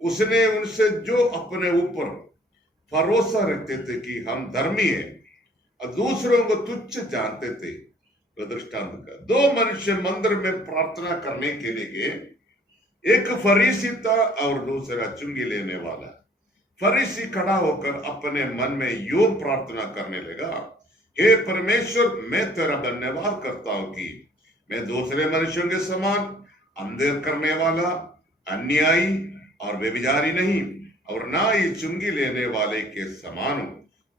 उसने उनसे जो अपने ऊपर भरोसा रखते थे कि हम धर्मी हैं और दूसरों को तुच्छ जानते थे, तो दृष्टांत का 2 मनुष्य मंदिर में प्रार्थना करने के लिए गए। एक फरीसी था और दूसरा चुंगी लेने वाला। फरीसी खड़ा होकर अपने मन में यूं प्रार्थना करने लगा, हे परमेश्वर, मैं तेरा धन्यवाद करता हूं कि मैं दूसरे मनुष्यों के समान अंधेर करने वाला, अन्यायी और व्यभिचारी नहीं, और ना ही चुंगी लेने वाले के समान हूं।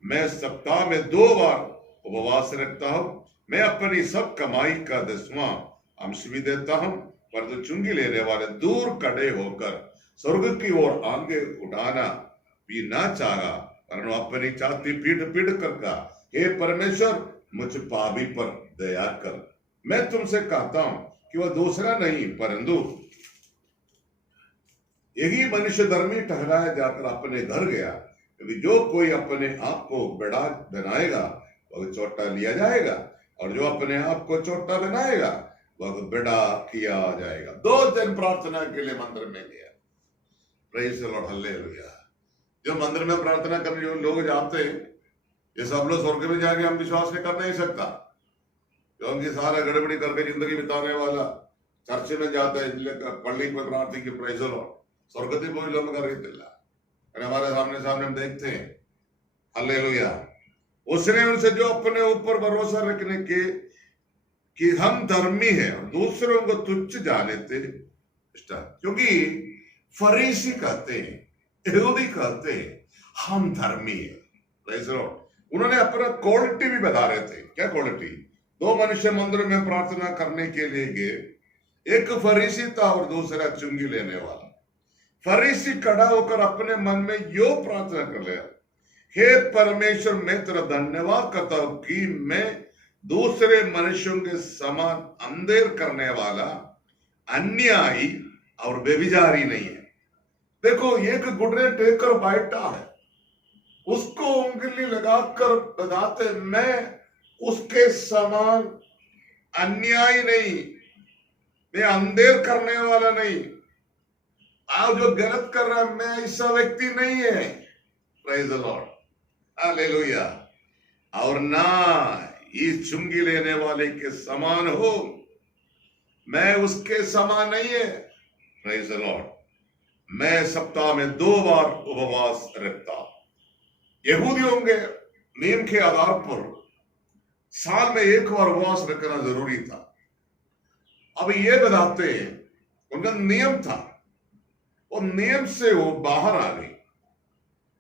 मैं सप्ताह में 2 बार उपवास रखता हूं। मैं अपनी सब कमाई का 10वां अंश भी देता हूं। पर तो चुंगी लेने वाले दूर खड़े होकर स्वर्ग की ओर आंखें उठाना भी ना चाहा, वरन अपनी छाती पीट पीट कर कहा, हे परमेश्वर, मुझ पापी पर दया कर। मैं तुमसे कहता हूं कि वह दूसरा नहीं परंतु यही मनुष्य धर्मी ठहराया जाकर अपने घर गया, क्योंकि जो कोई अपने आप को बड़ा बनाएगा वह छोटा लिया जाएगा, और जो अपने आप को छोटा बनाएगा वह बड़ा किया जाएगा। 2 जन प्रार्थना के लिए मंदिर में गया। Praise the Lord, hallelujah. जो मंदिर में प्रार्थना करने जो लोग जाते हैं, ये सब लोग स्वर्ग में जाके हम विश्वास नहीं कर नहीं सकता, क्योंकि सारा गड़बड़ी करके जिंदगी बिताने वाला चर्च में जाता है, पल्ली में प्रार्थना की, प्रेज़ द लॉर्ड, स्वर्गति बोल लोग कर रही थी, हमारे सामने सामने हम देखते हैं, हालेलुया। उसने उनसे जो अपने ऊपर भरोसा रखने के कि हम धर्मी हैं और दूसरों को तुच्छ जाने थे, क्योंकि फरीसी कहते हैं, यहूदी कहते हैं हम धर्मी हैं, प्रेज़ द लॉर्ड। उन्होंने अपना क्वालिटी भी बता रहे थे। क्या क्वालिटी? 2 मनुष्य मंदिर में प्रार्थना करने के लिए गए। एक फरीसी था और दूसरा चुंगी लेने वाला। फरीसी खड़ा होकर अपने मन में यो प्रार्थना कर लिया, हे परमेश्वर, मैं तेरा धन्यवाद करता हूं कि मैं दूसरे मनुष्यों के समान अंधेर करने वाला, अन्यायी और व्यभिचारी नहीं है। देखो, एक गुडरे टेकर बैठा है, उसको उंगली लगाकर बताते, मैं उसके समान अन्यायी नहीं, मैं अंधेर करने वाला नहीं, आप जो गलत कर रहा है मैं ऐसा व्यक्ति नहीं है। Praise the Lord, hallelujah. और ना इस चुंगी लेने वाले के समान हो, मैं उसके समान नहीं है। Praise the Lord. मैं सप्ताह में 2 बार उपवास रखता। यहूदियों के नियम के आधार पर साल में 1 बार उपवास रखना जरूरी था। अब ये बताते हैं, उनका नियम था, वो नियम से वो बाहर आ गई।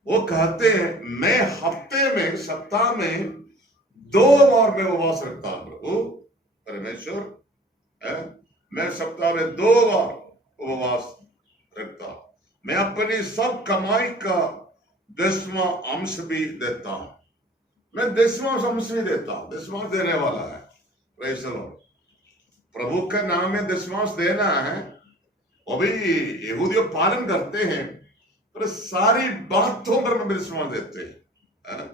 वो कहते हैं, मैं हफ्ते में, सप्ताह में 2 बार मैं उपवास रखता हूं प्रभु परमेश्वर, मैं सप्ताह में 2 बार उपवास रखता हूं। मैं अपनी सब कमाई का 10वां अंश भी देता हूं। मैं 10वां अंश भी देता हूं। 10वां देने वाला है, प्रेज़ द लॉर्ड। प्रभु का नाम में 10वां देना है। वो भी यहूदियों पालन करते हैं, पर सारी बातों पर में 10वां देते हैं।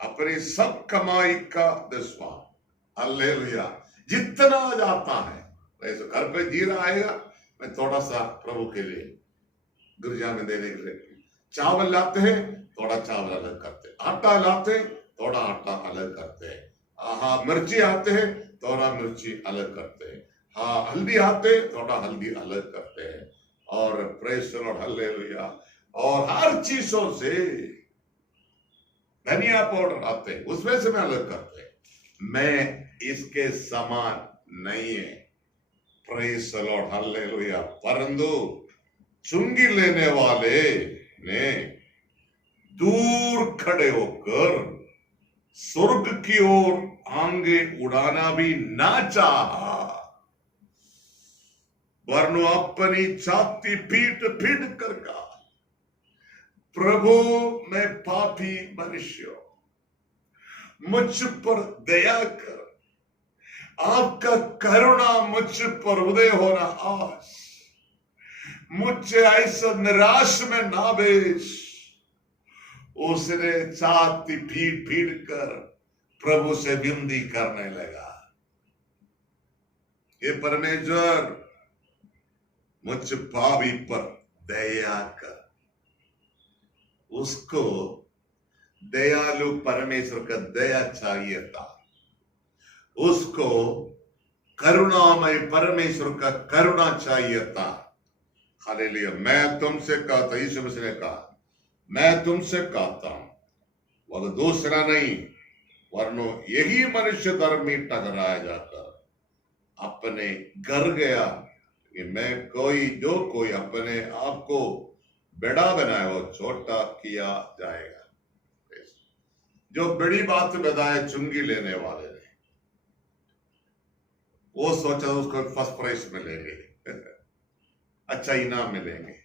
अपनी सब कमाई का 10वां, हालेलुया। जितना जाता है, ऐसे घर पे जीरा आएगा, मैं थोड़ा सा प्रभु के लिए गिरजा में देने के लिए, चावल लाते हैं थोड़ा चावल अलग करते हैं, आटा लाते हैं थोड़ा आटा अलग करते हैं, हाँ मिर्ची आते हैं थोड़ा मिर्ची अलग करते हैं, हाँ हल्दी आते थोड़ा हल्दी अलग करते हैं, और प्रेज़ द लॉर्ड, हालेलुया। और हर चीजों से धनिया पाउडर आते हैं, उसमें से मैं अलग करते हैं। मैं इसके समान नहीं है, प्रेज़ द लॉर्ड, हालेलुया। परंतु चुंगी लेने वाले ने दूर खड़े होकर स्वर्ग की ओर आंखें उड़ाना भी ना चाहा, वरन अपनी छाती पीट पीट कर कहा, प्रभु मैं पापी मनुष्य, मुझ पर दया कर आपका करुणा मुझ पर उदय होना आज, मुझे ऐसा निराश में ना भेज। उसने छाती पीट पीट कर प्रभु से विनती करने लगा, ये परमेश्वर मुझ पापी पर दया कर। उसको दयालु परमेश्वर का दया चाहिए था, उसको करुणामय परमेश्वर का करुणा चाहिए था। हालेलुया। मैं तुमसे कहता, यीशु मसीह ने कहा, मैं तुमसे कहता हूं, वह दूसरा नहीं वरनो यही मनुष्य धर्मी ठहराया जाकर अपने घर गया कि मैं जो कोई अपने आप को बड़ा बनाए वो छोटा किया जाएगा। जो बड़ी बात बताए चुंगी लेने वाले ने, वो सोचा उसको फर्स्ट प्राइज मिलेंगे, अच्छा इनाम मिलेंगे।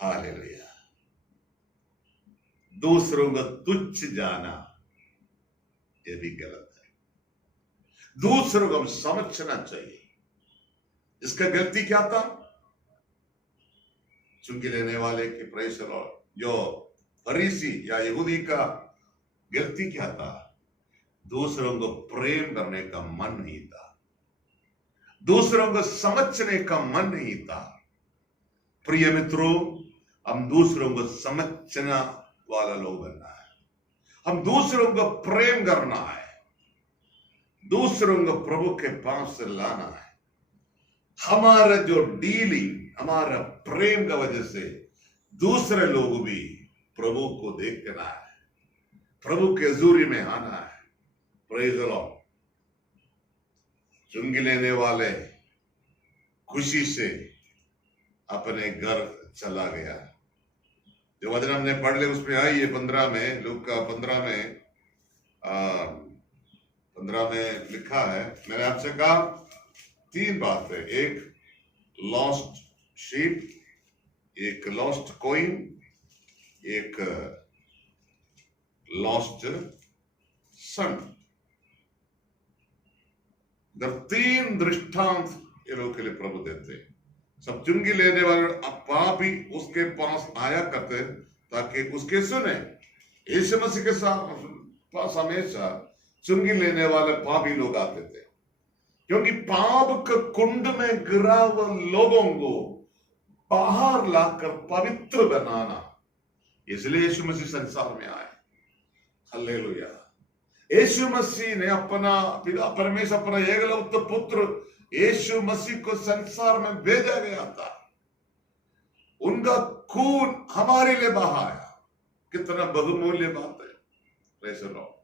हालेलुया। दूसरों को तुच्छ जाना ये भी गलत है। दूसरों को हम समझना चाहिए। इसका गलती क्या था? चुंगी लेने वाले की प्रेस जो फरीसी या यहूदी का गलती क्या था? दूसरों को प्रेम करने का मन नहीं था, दूसरों को समझने का मन नहीं था। प्रिय मित्रों, हम दूसरों को समझना वाला लोग बनना है, हम दूसरों को प्रेम करना है, दूसरों को प्रभु के पास से लाना है। हमारा जो डीलिंग, हमारा प्रेम का वजह से दूसरे लोग भी प्रभु को देखना है, प्रभु के हजूरी में आना है। Praise the Lord. चुंगी लेने वाले खुशी से अपने घर चला गया। जो वचन हमने पढ़ लिया उसमें आई, ये 15 में, लूका 15 में लिखा है। मैंने आपसे कहा 3 बात है, एक लॉस्ट शीप, एक लॉस्ट कॉइन, एक लॉस्ट सन। 3 दृष्टांत ये लोग के लिए प्रभु देते। सब चुंगी लेने वाले पापी उसके पास आया करते ताकि उसके सुने। यीशु मसीह के पास हमेशा चुंगी लेने वाले पापी लोग आते थे, क्योंकि पाप के कुंड में गिरा हुए लोगों को बाहर लाकर पवित्र बनाना, इसलिए यीशु मसीह संसार में आए। हालेलुया। यीशु मसीह ने अपना पिता परमेश्वर, अपना एकलौता पुत्र यीशु मसीह को संसार में भेजा गया था। उनका खून हमारे लिए बहाया। कितना बहुमूल्य बात है। Praise the Lord.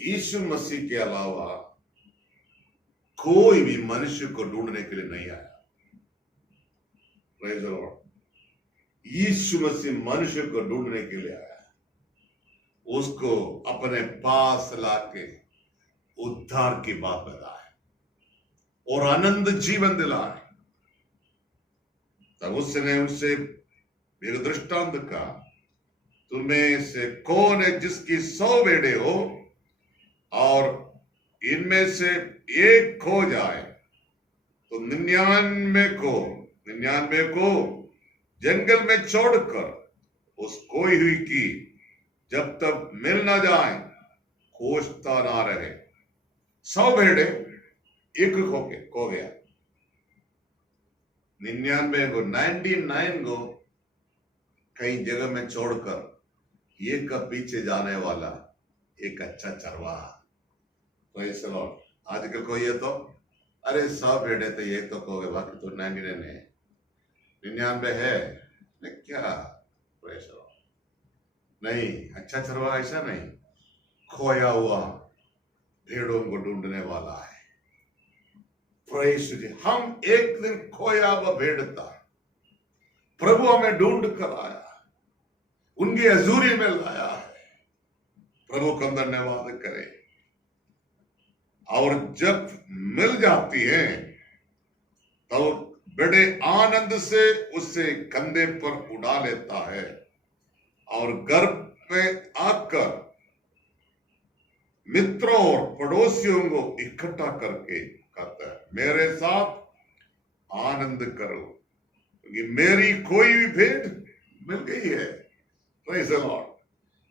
Yeshu Masih के अलावा कोई भी मनुष्य को ढूंढने के लिए नहीं आया। Praise the Lord. Yeshu Masih मनुष्य को ढूंढने के लिए आया, उसको अपने पास लाके उद्धार की बात बताए और आनंद जीवन दिलाए। तब उसने उनसे एक दृष्टांत कहा, तुम्हें से कौन है जिसकी 100 भेड़ें हो और इनमें से एक खो जाए तो 99 को जंगल में छोड़कर उस खोई हुई की जब तक मिल ना जाए खोजता ना रहे। 100 भेड़े, एक खो गया, 99 को कई जगह में छोड़कर एक का पीछे जाने वाला एक अच्छा चरवाहा। Praise the Lord. आजकल कोई है तो अरे 100 भेड़े तो एक तो खो गए, बाकी तो 99 है क्या? Praise the Lord. नहीं, अच्छा चरवाहा ऐसा नहीं, खोया हुआ भेड़ों को ढूंढने वाला है। प्रेज़ जी। हम एक दिन खोया हुआ भेड़ था, प्रभु हमें ढूंढ कर आया, उनकी हजूरी में लाया है। प्रभु का धन्यवाद करें। और जब मिल जाती है तो बड़े आनंद से उसे कंधे पर उड़ा लेता है और घर में आकर मित्रों और पड़ोसियों को इकट्ठा करके कहता है, मेरे साथ आनंद करो क्योंकि मेरी कोई भी भेंट मिल गई है। Praise the Lord.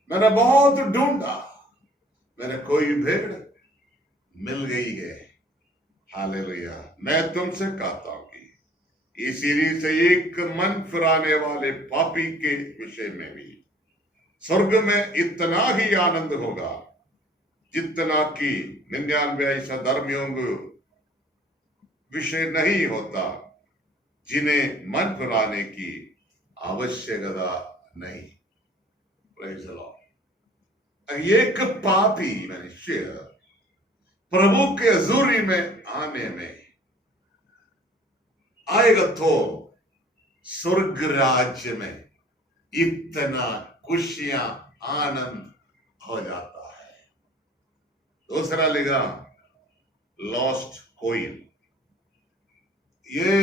मैंने बहुत ढूंढा, मैंने कोई भी भेंट मिल गई है। हालेलुया। मैं तुमसे कहता हूं कि इस सीरीज से एक मन फिराने वाले पापी के विषय में भी स्वर्ग में इतना ही आनंद होगा जितना कि 99 ऐसा धर्मियों को विषय नहीं होता जिन्हें मन फिराने की आवश्यकता नहीं। Praise the Lord. एक पापी मनुष्य प्रभु के हजूरी में आने में आएगा तो स्वर्ग राज्य में इतना खुशियां आनंद हो जाता है। दूसरा लिखा लॉस्ट कोइन। ये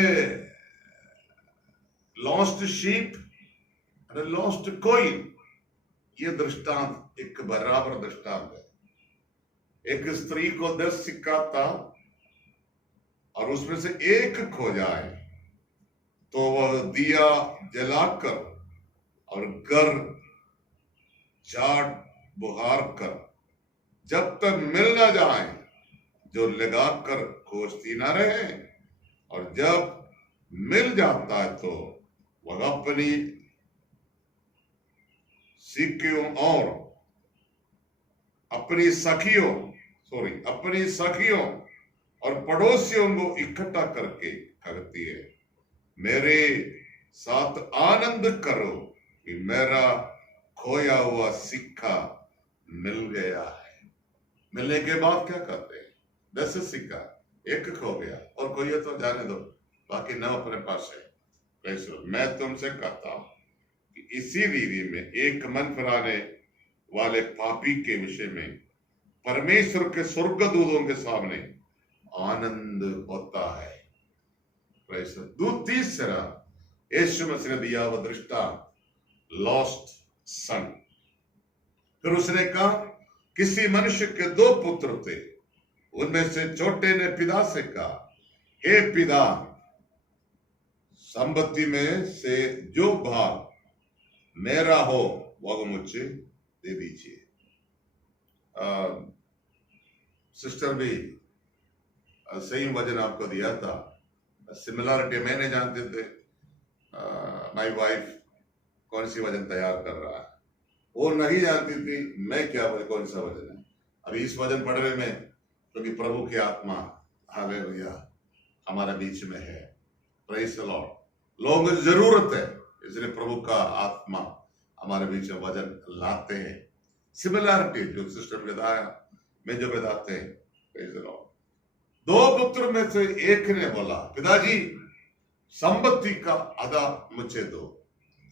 लॉस्ट शीप और लॉस्ट कोइन, ये दृष्टांत एक बराबर दृष्टांत है। एक स्त्री को 10 सिक्का था और उसमें से एक खो जाए तो वह दिया जलाकर और घर झाड़ बुहार कर जब तक मिल ना जाए जो लगाकर खोजती ना रहे, और जब मिल जाता है तो वह अपनी सिक्कियों और अपनी सखियों और पड़ोसियों को इकट्ठा करके कहती है, मेरे साथ आनंद करो कि मेरा खोया हुआ सिक्का मिल गया है। मिलने के बाद क्या करते हैं? 10 सिक्का, एक खो गया और कोई है तो जाने दो, बाकी 9 अपने पास है। मैं तुमसे कहता हूं कि इसी रीति में एक मन फिराने वाले पापी के विषय में परमेश्वर के स्वर्गदूतों के सामने आनंद होता है। तीसरा यीशु मसीह ने दिया वह दृष्टांत लॉस्ट सन। फिर उसने कहा, किसी मनुष्य के 2 पुत्र थे, उनमें से छोटे ने पिता से कहा, हे पिता, संपत्ति में से जो भाग मेरा हो वह मुझे दे दीजिए। सिस्टर भी सेम वजन आपको दिया था। सिमिलरिटी मैंने जानते थे, माय वाइफ कौन सी वजन तैयार कर रहा है, वो नहीं जानती थी मैं क्या कौन सा वजन है। अभी इस वजन पढ़ने में क्योंकि प्रभु की आत्मा हालेलुया हमारे बीच में है। Praise the Lord. लोगों की जरूरत है, इसलिए प्रभु का आत्मा हमारे बीच में वजन लाते हैं। सिमिलरिटी जो सिस्टर बताया, में जो बताते हैं। Praise the Lord. 2 पुत्र में से एक ने बोला, पिताजी संपत्ति का आधा मुझे दो।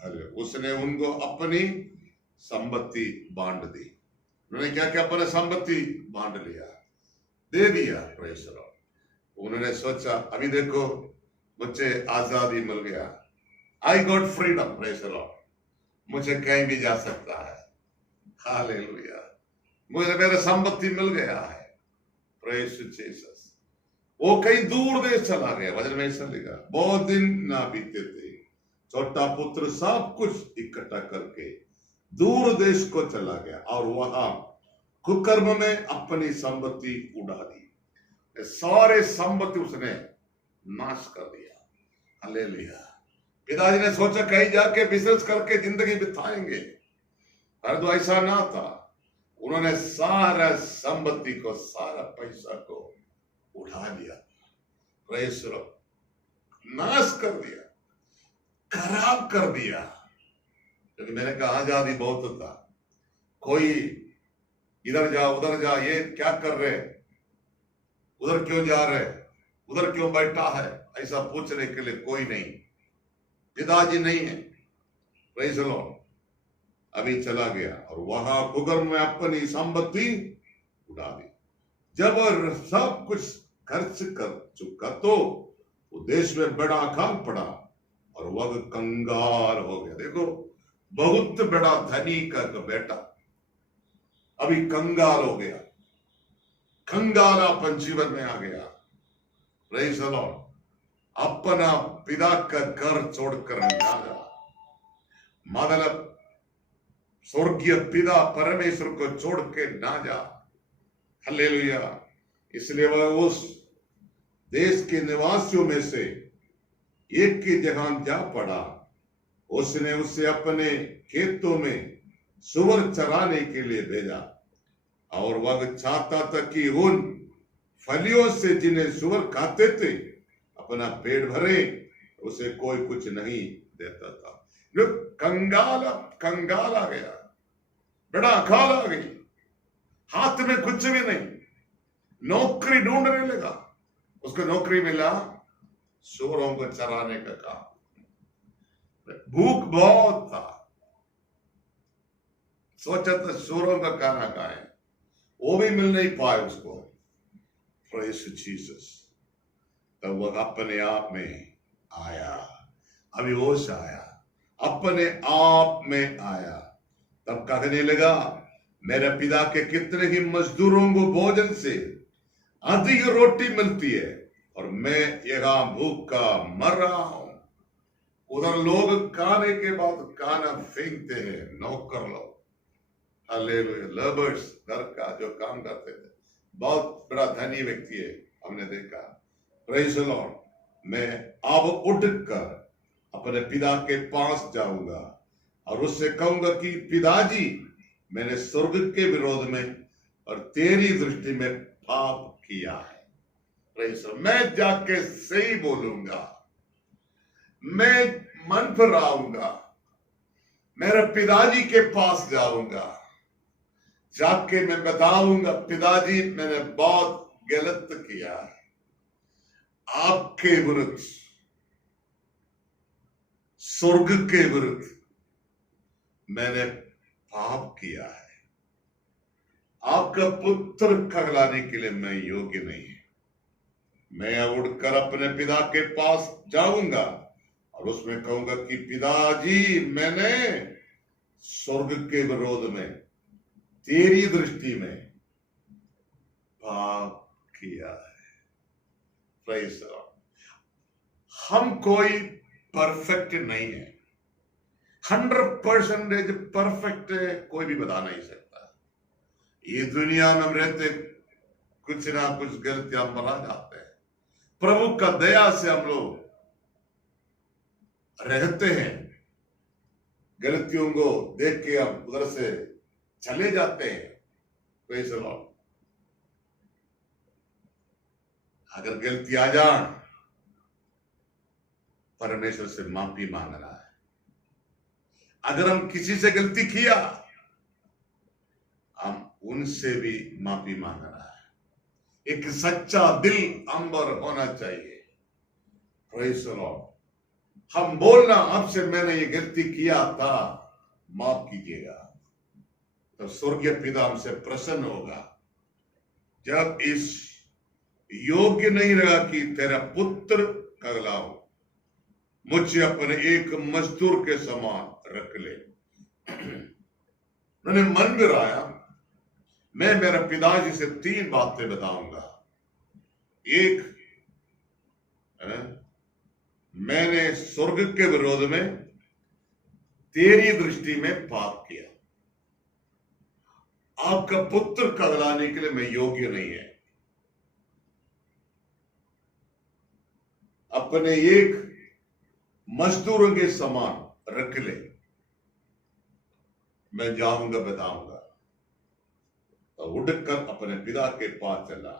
अरे उसने उनको अपनी संपत्ति बांट दी। उन्होंने क्या क्या अपनी संपत्ति बांट लिया, दे दिया। Praise the Lord. उन्होंने सोचा अभी देखो मुझे आजादी मिल गया, I got freedom. Praise the Lord. मुझे कहीं भी जा सकता है। हालेलुया। मुझे मेरा संपत्ति मिल गया है। Praise Jesus. वो कहीं दूर देश चला गया। वचन में ऐसा लिखा, बहुत दिन ना बीते थे, छोटा पुत्र सब कुछ इकट्ठा करके दूर देश को चला गया और वहां कुकर्म में अपनी संपत्ति उड़ा दी। सारे संपत्ति उसने नाश कर दिया। हालेलुया। पिताजी ने सोचा कहीं जाके बिजनेस करके जिंदगी बिताएंगे, परंतु ऐसा ना था। उन्होंने सारा संपत्ति को, सारा पैसा को उठा लिया। Praise the Lord. नाश कर दिया, खराब कर दिया। क्योंकि मैंने कहा आजादी बहुत था। कोई इधर जा उधर जा, ये क्या कर रहे, उधर क्यों जा रहे, उधर क्यों बैठा है, ऐसा पूछने के लिए कोई नहीं। पिताजी नहीं है। Praise the Lord. अभी चला गया और वहां कुकर्म में अपनी संपत्ति उड़ा दी। जब सब कुछ खर्च कर चुका तो वो देश में बड़ा अकाल पड़ा और वह कंगाल हो गया। देखो बहुत बड़ा धनी का बेटा अभी कंगाल हो गया, कंगालापन जीवन में आ गया। Praise the Lord. अपना पिता का घर छोड़कर ना जा, मतलब स्वर्गीय पिता परमेश्वर को छोड़ के ना जा। हालेलुया। इसलिए वह उस देश के निवासियों में से एक की जगह जा पड़ा। उसने उसे अपने खेतों में सुअर चराने के लिए भेजा और वह चाहता था कि उन फलियों से जिन्हें सुअर खाते थे अपना पेट भरे। उसे कोई कुछ नहीं देता था। जो कंगाल आ गया, बड़ा अकाल आ गई, हाथ में कुछ भी नहीं, नौकरी ढूंढने लगा। उसको नौकरी मिला सुअरों को चराने का काम। भूख बहुत था, सोचा था सुअरों का खाना खाए, वो भी मिल नहीं पाए उसको। Praise Jesus. तब वह अपने आप में आया, अभी होश आया, अपने आप में आया। तब कहने लगा, मेरे पिता के कितने ही मजदूरों को भोजन से अधिक रोटी मिलती है और मैं यहाँ भूखा मर रहा हूं। उधर लोग खाने के बाद खाना फेंकते हैं, नौकर लोग, हालेलुया, लेबर्स, घर का जो काम करते थे। बहुत बड़ा धनी व्यक्ति है, हमने देखा। Praise the Lord. मैं अब उठकर अपने पिता के पास जाऊंगा और उससे कहूंगा कि पिताजी, मैंने स्वर्ग के विरोध में और तेरी दृष्टि में पाप किया है। Praise the Lord. मैं जाके सही बोलूंगा, मैं मन पर आऊंगा, मेरे पिताजी के पास जाऊंगा, जाके मैं बताऊंगा, पिताजी मैंने बहुत गलत किया है, आपके विरुद्ध, स्वर्ग के विरुद्ध मैंने पाप किया है। आपका पुत्र कहलाने के लिए मैं योग्य नहीं। मैं उठकर अपने पिता के पास जाऊंगा और उसमें कहूंगा कि पिताजी, मैंने स्वर्ग के विरोध में, तेरी दृष्टि में पाप किया है। Praise the Lord. हम कोई परफेक्ट नहीं है, 100% परफेक्ट कोई भी बता नहीं सकता। ये दुनिया में हम रहते कुछ ना कुछ गलतियां बना जाते हैं। प्रभु का दया से हम लोग रहते हैं, गलतियों को देख के हम उधर से चले जाते हैं। Praise the Lord. अगर गलती आ जाए, परमेश्वर से माफी मांगना है। अगर हम किसी से गलती किया, हम उनसे भी माफी मांगना है। एक सच्चा दिल अंबर होना चाहिए। Praise the Lord. हम बोलना, आपसे मैंने ये गलती किया था, माफ कीजिएगा, तो स्वर्गीय पिता हमसे प्रसन्न होगा। जब इस योग्य नहीं रहा कि तेरा पुत्र कहलाओ, मुझे अपने एक मजदूर के समान रख ले। मैंने मन में आया, मैं मेरे पिताजी से 3 बातें बताऊंगा। एक, मैंने स्वर्ग के विरोध में, तेरी दृष्टि में पाप किया, आपका पुत्र कहलाने के लिए मैं योग्य नहीं है। अपने एक मजदूरों के समान रख ले। मैं जाऊंगा, बताऊंगा। तो उठकर अपने पिता के पास चला।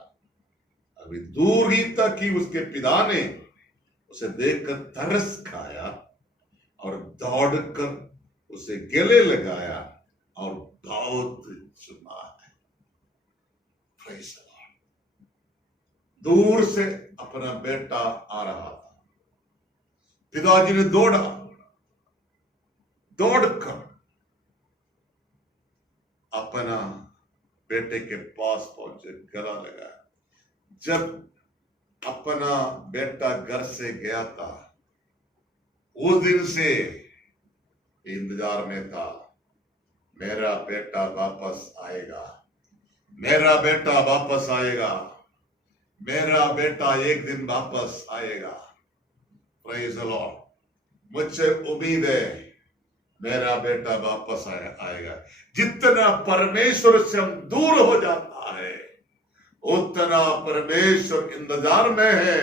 अभी दूर ही तक ही उसके पिता ने उसे देखकर तरस खाया और दौड़कर उसे गले लगाया और बहुत चुमा है। Praise the Lord. दूर से अपना बेटा आ रहा था। पिताजी ने दौड़कर अपना बेटे के पास पहुंचे, गला लगाया। जब अपना बेटा घर से गया था, उस दिन से इंतजार में था, मेरा बेटा वापस आएगा, मेरा बेटा वापस आएगा, मेरा बेटा एक दिन वापस आएगा। Praise the Lord. मुझे उम्मीद है मेरा बेटा वापस आएगा। जितना परमेश्वर से हम दूर हो जाता है उतना परमेश्वर इंतजार में है,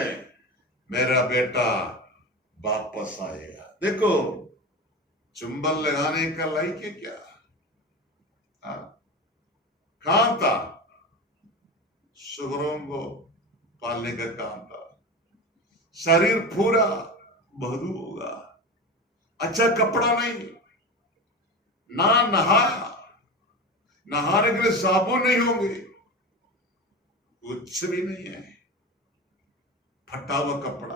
मेरा बेटा वापस आएगा। देखो, चुंबन लगाने का लायक है क्या? कहां था? सुगरों को पालने का काम था। शरीर पूरा बदबू होगा, अच्छा कपड़ा नहीं, ना नहाया, नहाने के लिए साबुन नहीं होंगे, कुछ भी नहीं है, फटा हुआ कपड़ा,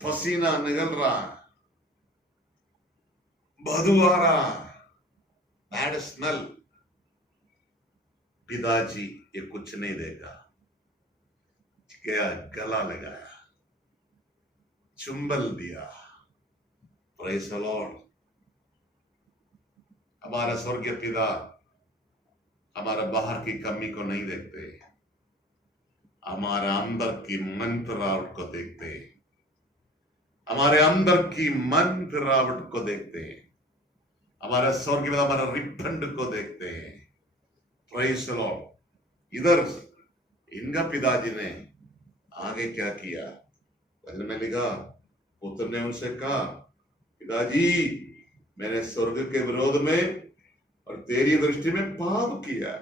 पसीना निकल रहा है, बदबू आ रहा है, बैड स्मेल। पिताजी ये कुछ नहीं देखा, गया गला लगाया, चुंबल दिया। Praise the Lord. हमारा स्वर्गीय पिता हमारा बाहर की कमी को नहीं देखते, हमारे अंदर की मन फिरावट को देखते, हमारे अंदर की मन फिरावट को देखते हैं। हमारा स्वर्गीय पिता हमारा रिपेंट को देखते हैं। Praise the Lord. इधर इनका पिताजी ने आगे क्या किया? वचन में लिखा, पुत्र ने उनसे कहा, पिताजी मैंने स्वर्ग के विरोध में और तेरी दृष्टि में पाप किया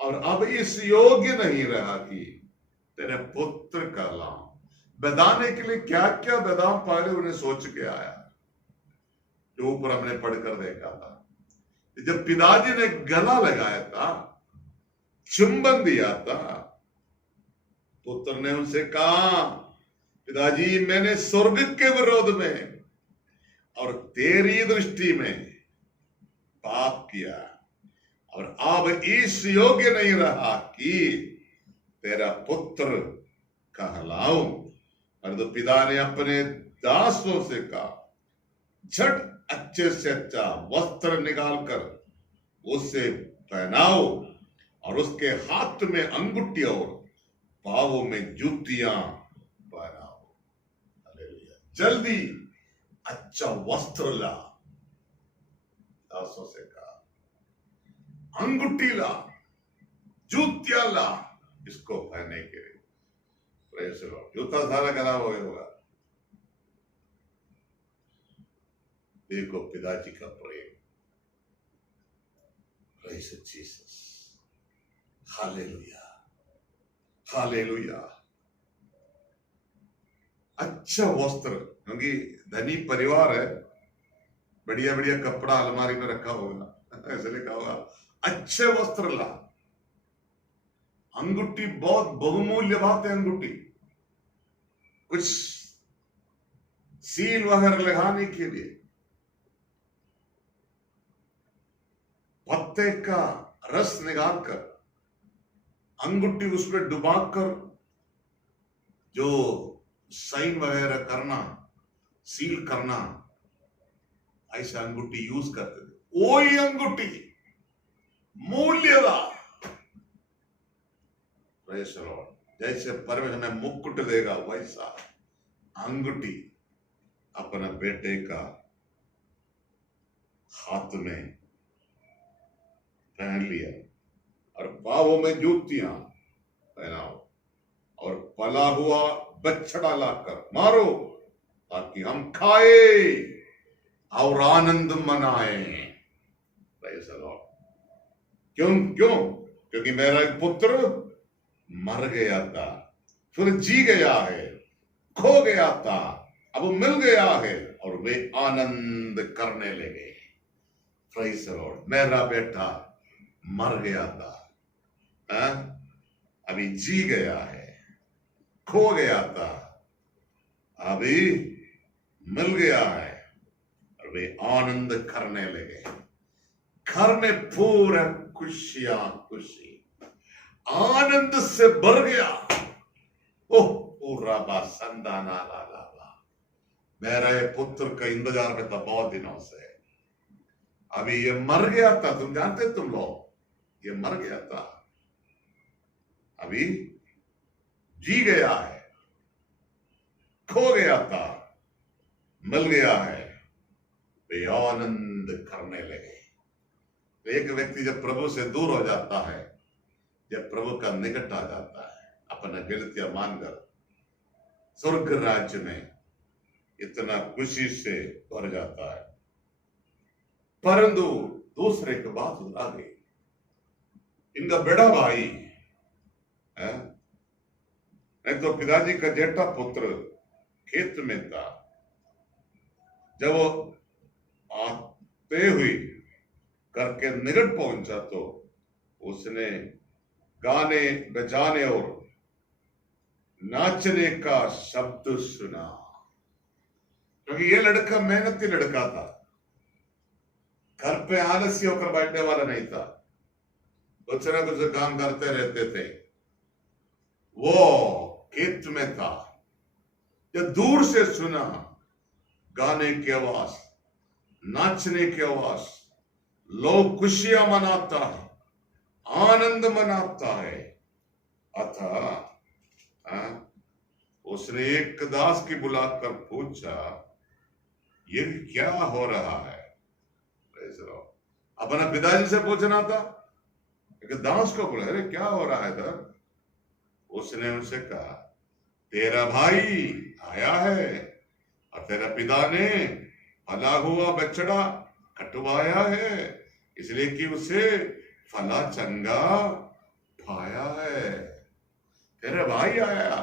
और अब इस योग्य नहीं रहा कि तेरे पुत्र का लाऊं। बदाने के लिए क्या क्या बदाम पहले उन्हें सोच के आया, जो ऊपर हमने पढ़कर देखा था। जब पिताजी ने गला लगाया था, चुंबन दिया था, पुत्र ने उनसे कहा, पिताजी मैंने स्वर्ग के विरोध में और तेरी दृष्टि में पाप किया और अब इस योग्य नहीं रहा कि तेरा पुत्र कहलाऊं। और तो पिता ने अपने दासों से कहा, झट अच्छे से अच्छा वस्त्र निकालकर उसे पहनाओ और उसके हाथ में अंगूठी और पांवों में जूतियां पहनाओ। हालेलुया। जल्दी अच्छा वस्त्र ला, दासों से कहा, अंगूठी ला, जूतियां ला, इसको पहनने के लिए। Praise the Lord. जूता सारा खराब हो गया होगा। देखो पिताजी का प्रेम। Praise Jesus. Hallelujah, hallelujah. अच्छा वस्त्र, क्योंकि धनी परिवार है, बढ़िया बढ़िया कपड़ा अलमारी में रखा होगा, ऐसे लिखा होगा अच्छे वस्त्र ला। अंगूठी बहुत बहुमूल्य बात है। अंगूठी कुछ सील वगैरह लगाने के लिए, पत्ते का रस निकालकर अंगूठी उसमें डुबाकर जो साइन वगैरह करना, सील करना, ऐसा अंगूठी यूज करते थे। वही अंगूठी मूल्यवान। Praise the Lord. जैसे परमेश्वर में मुकुट देगा, वैसा अंगूठी अपना बेटे का हाथ में पहन लिया और पांवों में जूतियां पहनाओ और पला हुआ बछड़ा लाकर मारो, ताकि हम खाए और आनंद मनाएं। Praise the Lord. क्यों? क्योंकि मेरा एक पुत्र मर गया था, फिर जी गया है, खो गया था, अब मिल गया है और वे आनंद करने लगे। Praise the Lord. मेरा बेटा मर गया था, अभी जी गया है, खो गया था, अभी मिल गया है और वे आनंद करने लगे। घर में पूरा खुशियां खुशी, आनंद से भर गया। ओह पूरा संदाना लाला, मेरे पुत्र का इंतजार में था बहुत दिनों से। अभी ये मर गया था, तुम जानते तुम लोग, ये मर गया था, अभी जी गया है, खो गया था, मिल गया है, वे आनंद करने लगे। एक व्यक्ति जब प्रभु से दूर हो जाता है, जब प्रभु का निकट आ जाता है, अपना गलतियां मानकर स्वर्ग राज्य में इतना खुशी से भर जाता है। परंतु दूसरे की बात आ गई, इनका बड़ा भाई है, नहीं तो पिताजी का जेठा पुत्र खेत में था। जब वो आते हुए करके निकट पहुंचा तो उसने गाने बजाने और नाचने का शब्द सुना, क्योंकि ये लड़का मेहनती लड़का था, घर पे आलस्य होकर बैठने वाला नहीं था, कुछ ना कुछ काम करते रहते थे। वो खेत में था, जब दूर से सुना गाने की आवाज, नाचने की आवाज, लोग खुशियां मनाता है, आनंद मनाता है। अतः उसने एक दास की बुलाकर पूछा, ये क्या हो रहा है? अपना पिताजी से पूछना था, एक दास को बोला, अरे क्या हो रहा है इधर? उसने उनसे कहा, तेरा भाई आया है और तेरा पिता ने फला हुआ बछड़ा कटवाया है, इसलिए कि उसे फला चंगा पाया है। तेरा भाई आया।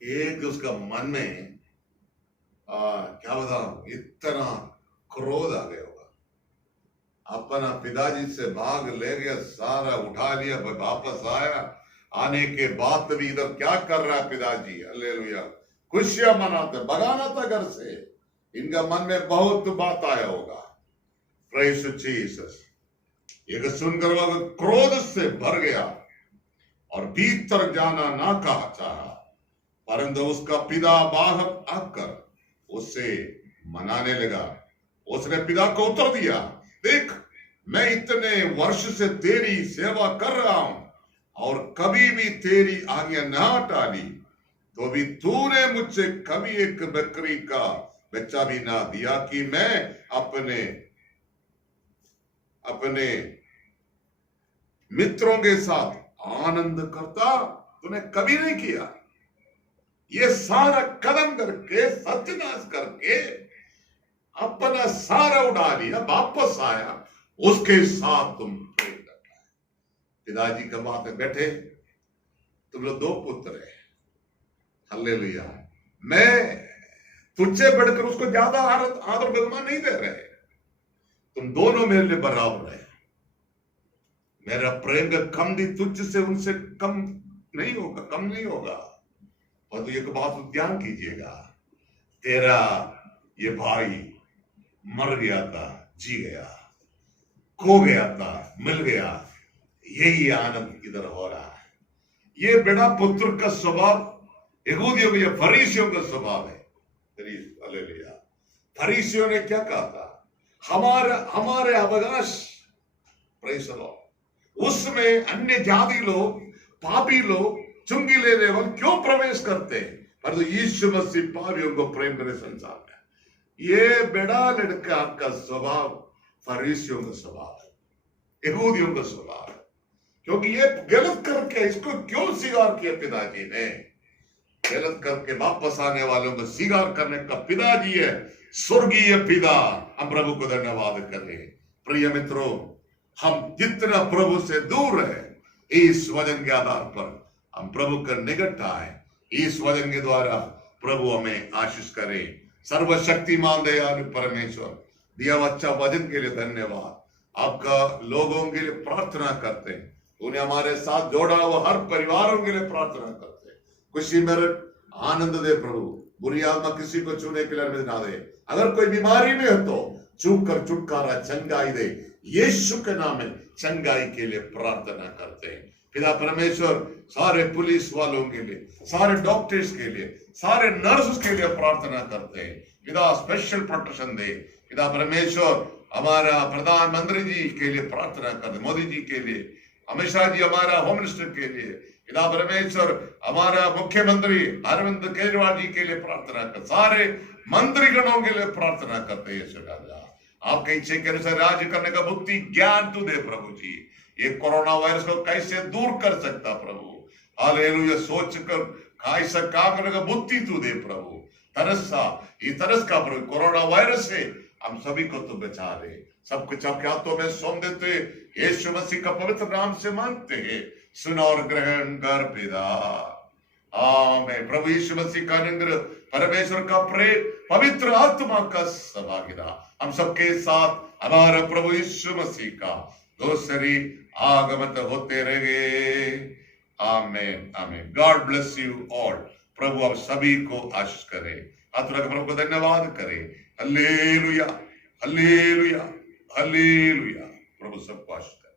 एक उसका मन में क्या बताऊं, इतना क्रोध आ गया होगा, अपना पिताजी से भाग ले गया, सारा उठा लिया, वापस आया। आने के बाद भी इधर क्या कर रहा है पिताजी? हालेलुया, खुशियां मनाते, भगाना था घर से। इनका मन में बहुत बात आया होगा। Praise Jesus. ये सुनकर वह क्रोध से भर गया और भीतर जाना ना कहा चाहा, परंतु उसका पिता बाहर आकर उससे मनाने लगा। उसने पिता को उत्तर दिया, देख, मैं इतने वर्ष से तेरी सेवा कर रहा हूं और कभी भी तेरी आज्ञा ना टाली, तो भी तूने मुझसे कभी एक बकरी का बच्चा भी ना दिया कि मैं अपने मित्रों के साथ आनंद करता। तूने कभी नहीं किया। ये सारा कदम करके, सत्यानाश करके, अपना सारा उड़ा लिया, वापस आया, उसके साथ तुम प्रेम करना है। पिताजी का बात है, बैठे तुम लोग 2 पुत्र है, हालेलुया, मैं तुझसे बढ़कर उसको ज्यादा आदर बदमान नहीं दे रहे, तुम दोनों मेरे लिए बराबर है। मेरा प्रेम का कम भी तुझ से उनसे कम नहीं होगा, कम नहीं होगा। और तो एक बात ध्यान कीजिएगा, तेरा ये भाई मर गया था, जी गया, खो गया था, मिल गया, यही आनंद इधर हो रहा है। ये बड़ा पुत्र का स्वभाव यहूदियों या फरीसियों का स्वभाव है। हालेलुया। फरीसियों ने क्या कहा था? हमारे अवकाश, प्रेज़ द लॉर्ड, उसमें अन्य जाति लोग, पापी लोग, चुंगी लेने वाले क्यों प्रवेश करते हैं? पर तो यीशु मसीह पापियों को प्रेम करे संसार में। ये बड़ा लड़का का स्वभाव फरीसियों का स्वभाव है, यहूदियों का स्वभाव है, क्योंकि ये गलत करके इसको क्यों स्वीकार किया? पिताजी ने गलत करके वापस आने वालों को स्वीकार करने का पिताजी है, स्वर्गीय पिता। हम प्रभु को धन्यवाद करें। प्रिय मित्रों, हम जितना प्रभु से दूर है, इस वचन के आधार पर हम प्रभु का निकट आए। इस वचन के द्वारा प्रभु हमें आशीष करे। सर्वशक्तिमान दयालु परमेश्वर, दिया अच्छा वचन के लिए धन्यवाद। आपका लोगों के लिए प्रार्थना करते हैं, उन्हें हमारे साथ जोड़ा हुआ हर परिवारों के लिए प्रार्थना करते हैं। खुशी मेरे आनंद दे प्रभु, बुरी आत्मा किसी को छूने के लिए ना दे। अगर कोई बीमारी में हो तो छू कर छुटकारा, चंगाई दे। यीशु के नाम में चंगाई के लिए प्रार्थना करते हैं। पिता परमेश्वर सारे पुलिस वालों के लिए, सारे डॉक्टर्स के लिए, सारे नर्स के लिए प्रार्थना करते हैं। पिता स्पेशल प्रोटेक्शन दे। पिता परमेश्वर हमारा प्रधानमंत्री जी के लिए प्रार्थना करते, मोदी जी के लिए, अमित शाह जी हमारा होम मिनिस्टर के लिए, पिता परमेश्वर हमारा मुख्यमंत्री अरविंद केजरीवाल जी के लिए प्रार्थना कर, सारे मंत्रीगणों के लिए प्रार्थना करते हैं। राजा आपके इच्छे के अनुसार राज्य करने का बुद्धि ज्ञान तू दे प्रभु जी। ये कोरोना वायरस को कैसे दूर कर सकता प्रभु, हालेलुया, सोच कर कैसा काम करने का बुद्धि तू दे प्रभु। ये तरस का प्रभु कोरोना वायरस से हम सभी को तो बचा ले। सब कुछ आपके हाथों में सौंप देते, यीशु मसीह का पवित्र नाम से मांगते हैं, सुनो और ग्रहण कर पिता, आमीन। प्रभु यीशु मसीह का अनुग्रह, परमेश्वर का प्रेम, पवित्र आत्मा का सहभागिता हम सबके साथ, हमारा प्रभु यीशु मसीह का दूसरी आगमन होते रहेंगे। आमीन आमीन। God bless you all. प्रभु आप सभी को आशीष करे। प्रभु को धन्यवाद करे। Hallelujah hallelujah hallelujah. प्रभु सबको आशीष करे।